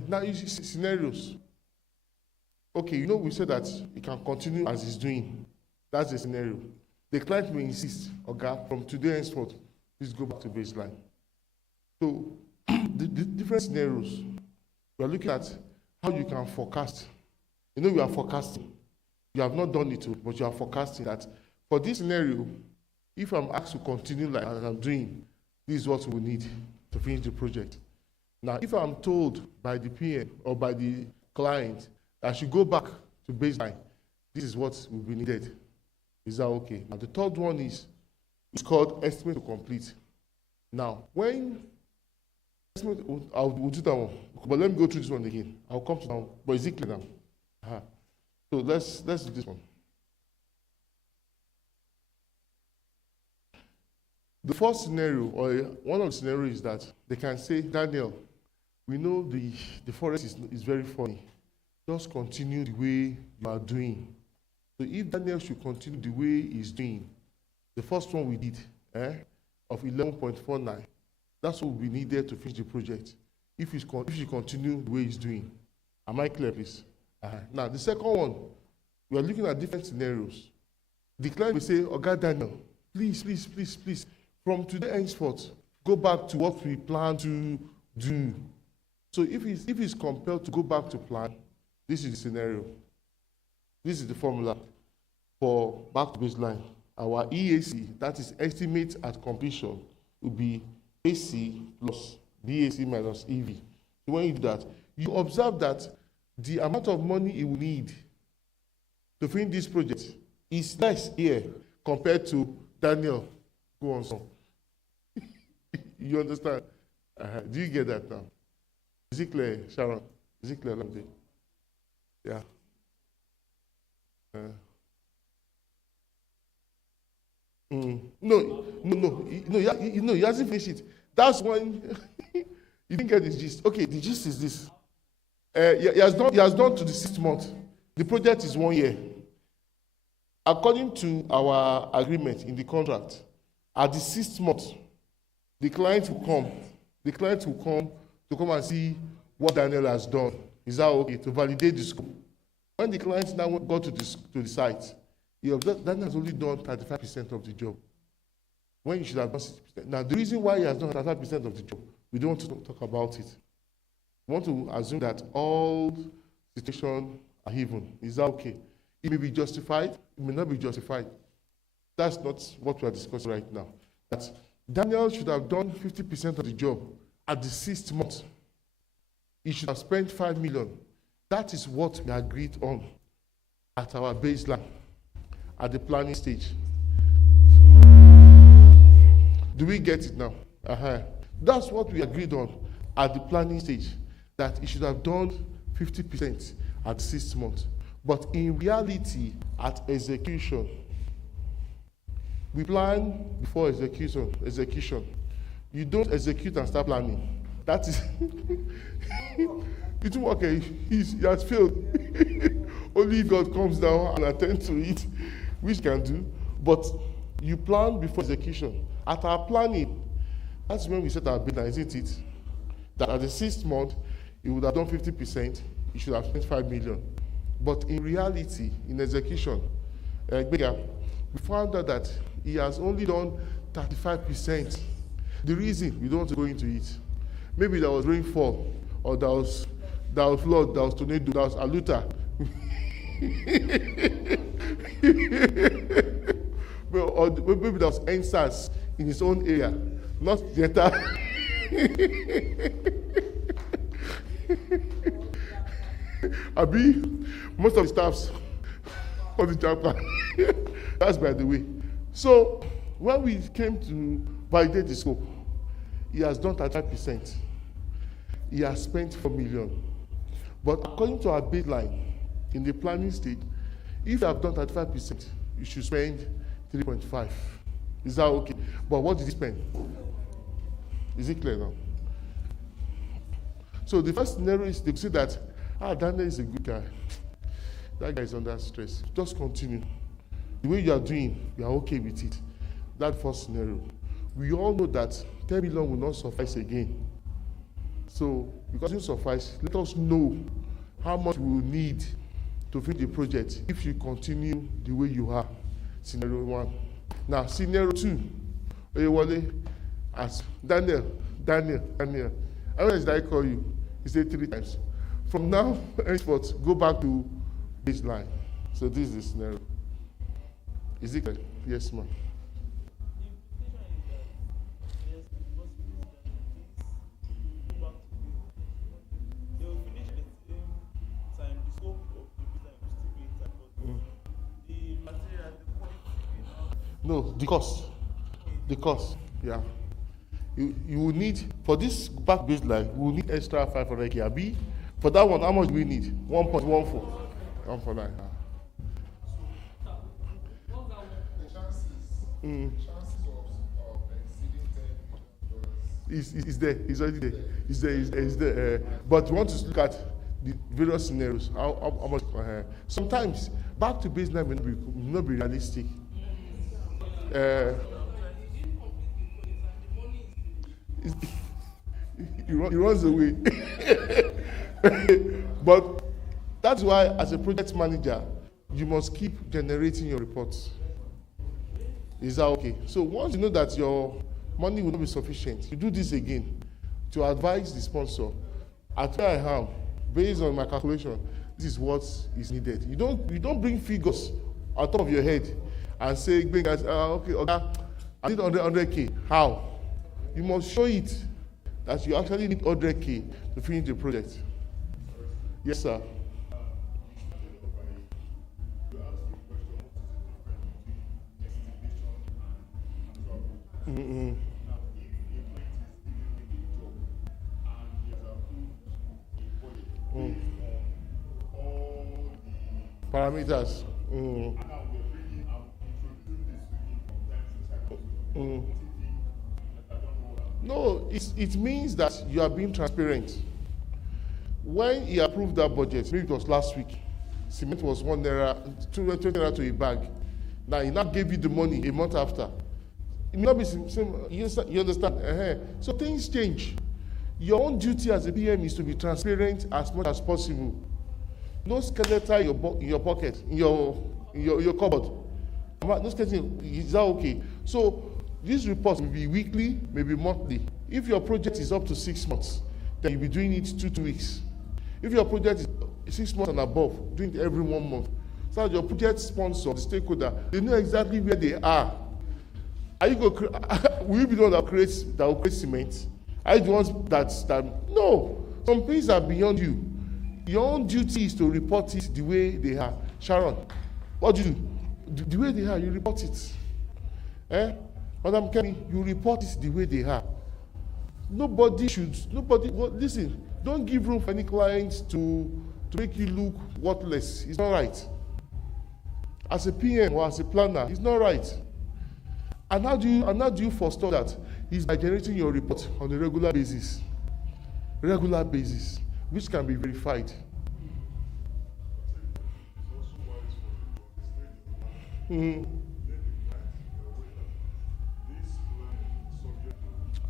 Now you see scenarios. Okay, we said that it can continue as it's doing. That's the scenario. The client may insist, okay, from today henceforth, please go back to baseline. So the different scenarios, we are looking at how you can forecast. You are forecasting. You have not done it, but you are forecasting that for this scenario, if I'm asked to continue like I'm doing, this is what we need to finish the project. Now, if I'm told by the PM or by the client that I should go back to baseline, this is what will be needed. Is that okay? Now, the third one is called estimate to complete. Now, when estimate, we'll do that one, but let me go through this one again. I'll come to that one, but is it clear now? So let's do this one. The first scenario, or one of the scenarios, is that they can say, Daniel, we know the forest is very funny. Just continue the way you are doing. So if Daniel should continue the way he's doing, the first one we did, of 11.49, that's what we needed to finish the project. If he continue the way he's doing. Am I clear, please? Now, the second one, we are looking at different scenarios. The client will say, okay, Daniel, please, from today henceforth, go back to what we plan to do. So if he's compelled to go back to plan, this is the scenario. This is the formula for back to baseline. Our EAC, that is estimate at completion, will be AC plus BAC minus EV. So when you do that, you observe that the amount of money you will need to finish this project is less here compared to Daniel. Go on, son. You understand? Do you get that now? Is it clear, Sharon? Is it clear? Yeah. No, he hasn't finished it. That's when you didn't get the gist. Okay, the gist is this. He has done to the 6th month. The project is 1 year. According to our agreement in the contract, at the 6th month, the client will come to come and see what Daniel has done. Is that okay? To validate the scope. When the client now got to the site, he observed Daniel has only done 35% of the job. When you should have done 60%. Now, the reason why he has done 35% of the job, we don't want to talk about it. We want to assume that all situations are even. Is that okay? It may be justified, it may not be justified. That's not what we are discussing right now. That Daniel should have done 50% of the job at the 6th month. He should have spent 5 million. That is what we agreed on at our baseline, at the planning stage. Do we get it now? That's what we agreed on at the planning stage, that he should have done 50% at the 6th month. But in reality, at execution, We plan before execution. You don't execute and start planning. That is, it won't work. He has failed. Only if God comes down and attends to it, which can do. But you plan before execution. At our planning, that's when we set our baseline, isn't it? That at the 6th month, he would have done 50%, he should have spent 5 million. But in reality, in execution, we found out that he has only done 35%. The reason we don't want to go into it, maybe there was rainfall, or there was flood, there was tornado, there was aluta. Or maybe there was NSAS in his own area, not the entire. Abi, most of the staffs on the chapter. That's by the way. So when we came to validate the scope, he has done 35%. He has spent 4 million. But according to our baseline, in the planning stage, if you have done 35%, you should spend 3.5. Is that okay? But what did he spend? Is it clear now? So the first scenario is they say that, Daniel is a good guy. That guy is under stress. Just continue. The way you are doing, you are okay with it. That first scenario. We all know that 10 million will not suffice again. So, because it suffice, let us know how much we will need to finish the project if you continue the way you are. Scenario 1. Now, scenario 2. Oyewole as Daniel. How many times did I call you? He said 3 times. From now, henceforth, go back to baseline. So this is the scenario. Is it clear? Yes, ma'am. No, the cost, yeah. You will need, for this back baseline, we will need extra 500 KB. For that one, how much do we need? 1.14. 149. The chances of exceeding $10 million Is there, it's already there. Is there. But we want to look at the various scenarios. How much? Sometimes back to baseline may not be realistic. He runs away. But that's why, as a project manager, you must keep generating your reports. Is that okay? So once you know that your money will not be sufficient, you do this again to advise the sponsor. At where I am, based on my calculation, this is what is needed. You don't bring figures on top of your head and say, okay, I need 100K. How? You must show it that you actually need 100K to finish the project. Yes, sir. Mm-hmm. Parameters. No, it means that you are being transparent. When he approved that budget, maybe it was last week, cement was 1 naira, 20 naira to a bag. Now he now gave you the money a month after. It may not be same. You understand? So things change. Your own duty as a PM is to be transparent as much as possible. No skeleton in your pocket, in your cupboard. No skeleton. Is that okay? So these reports may be weekly, maybe monthly. If your project is up to 6 months, then you'll be doing it 2 weeks. If your project is 6 months and above, doing it every 1 month. So that your project sponsor, the stakeholder, they know exactly where they are. Are you going? Will you be the one that will create cement? Are you the ones that? No. Some things are beyond you. Your own duty is to report it the way they are. Sharon, what do you do? The way they are, you report it. Madam Kemi, you report it the way they are. Nobody, listen, don't give room for any clients to make you look worthless. It's not right. As a PM or as a planner, it's not right. And how do you forestall that? Is by generating your report on a regular basis, which can be verified. Mhm.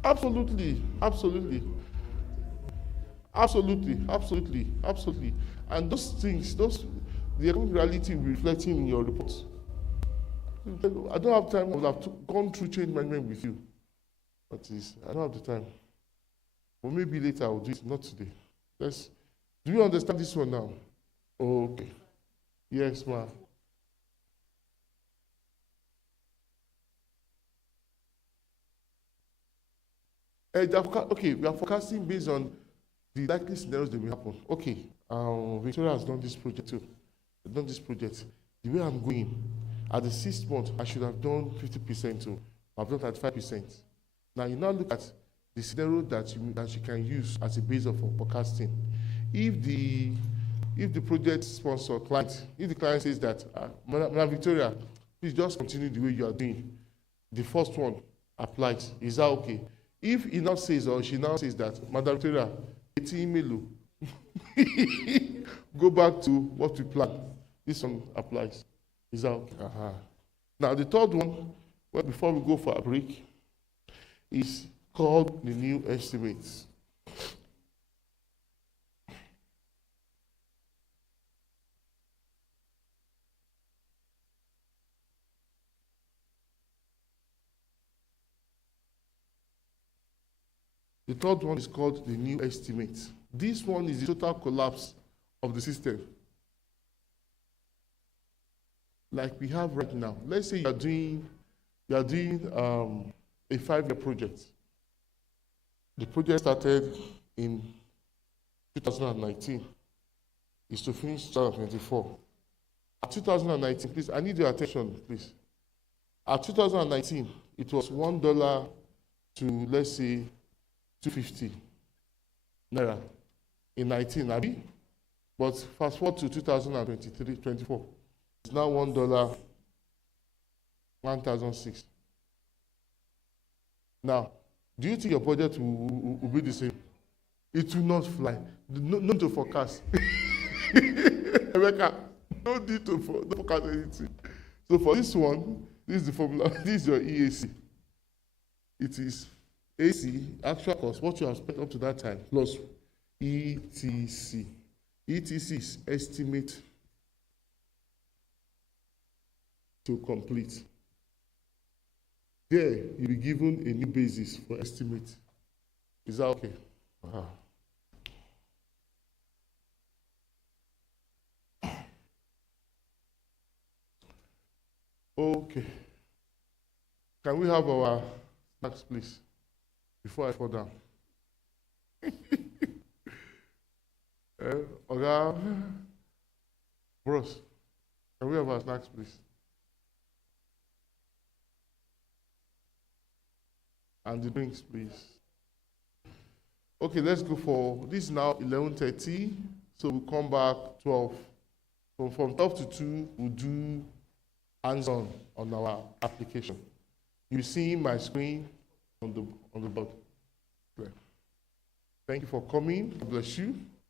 Absolutely, absolutely, absolutely. And those things, the economic reality will be reflecting in your reports. I don't have time. I would have gone through change management with you. But I don't have the time. But maybe later I'll do it, not today. Do you understand this one now? Okay. Yes, ma'am. Okay, we are forecasting based on the likely scenarios that will happen. Okay, Victoria has done this project too. Done this project. The way I'm going, at the 6th month, I should have done 50% too. I've done 35%. Now you now look at the scenario that you can use as a basis for forecasting. If the project sponsor client, if the client says that, Madam Victoria, please just continue the way you are doing, the first one applies. Is that okay? If he now says, or she now says that, Madam Victoria, go back to what we planned. This one applies. Is that okay? Now the third one, well, before we go for a break, is called the new estimates. The third one is called the new estimate. This one is the total collapse of the system. Like we have right now. Let's say you are doing a 5-year project. The project started in 2019. It's to finish 2024. At 2019, please, I need your attention, please. At 2019, it was $1 to, let's say, 250 naira in 19, Abi. But fast forward to 2023-24, it's now $1, 1,006. Now, do you think your budget will be the same? It will not fly. No need to forecast. Rebecca, no need to forecast anything. So for this one, this is the formula. This is your EAC. It is AC, actual cost, what you have spent up to that time, plus ETC. ETC is estimate to complete. There, you'll be given a new basis for estimate. Is that okay? Okay. Can we have our snacks, please? Before I fall down. Oga, bros, can we have our snacks, please? And the drinks, please. Okay, let's go for, this is now 11:30, so we'll come back 12. So from 12 to 2, we'll do hands-on on our application. You see my screen on the board. Thank you for coming. God bless you.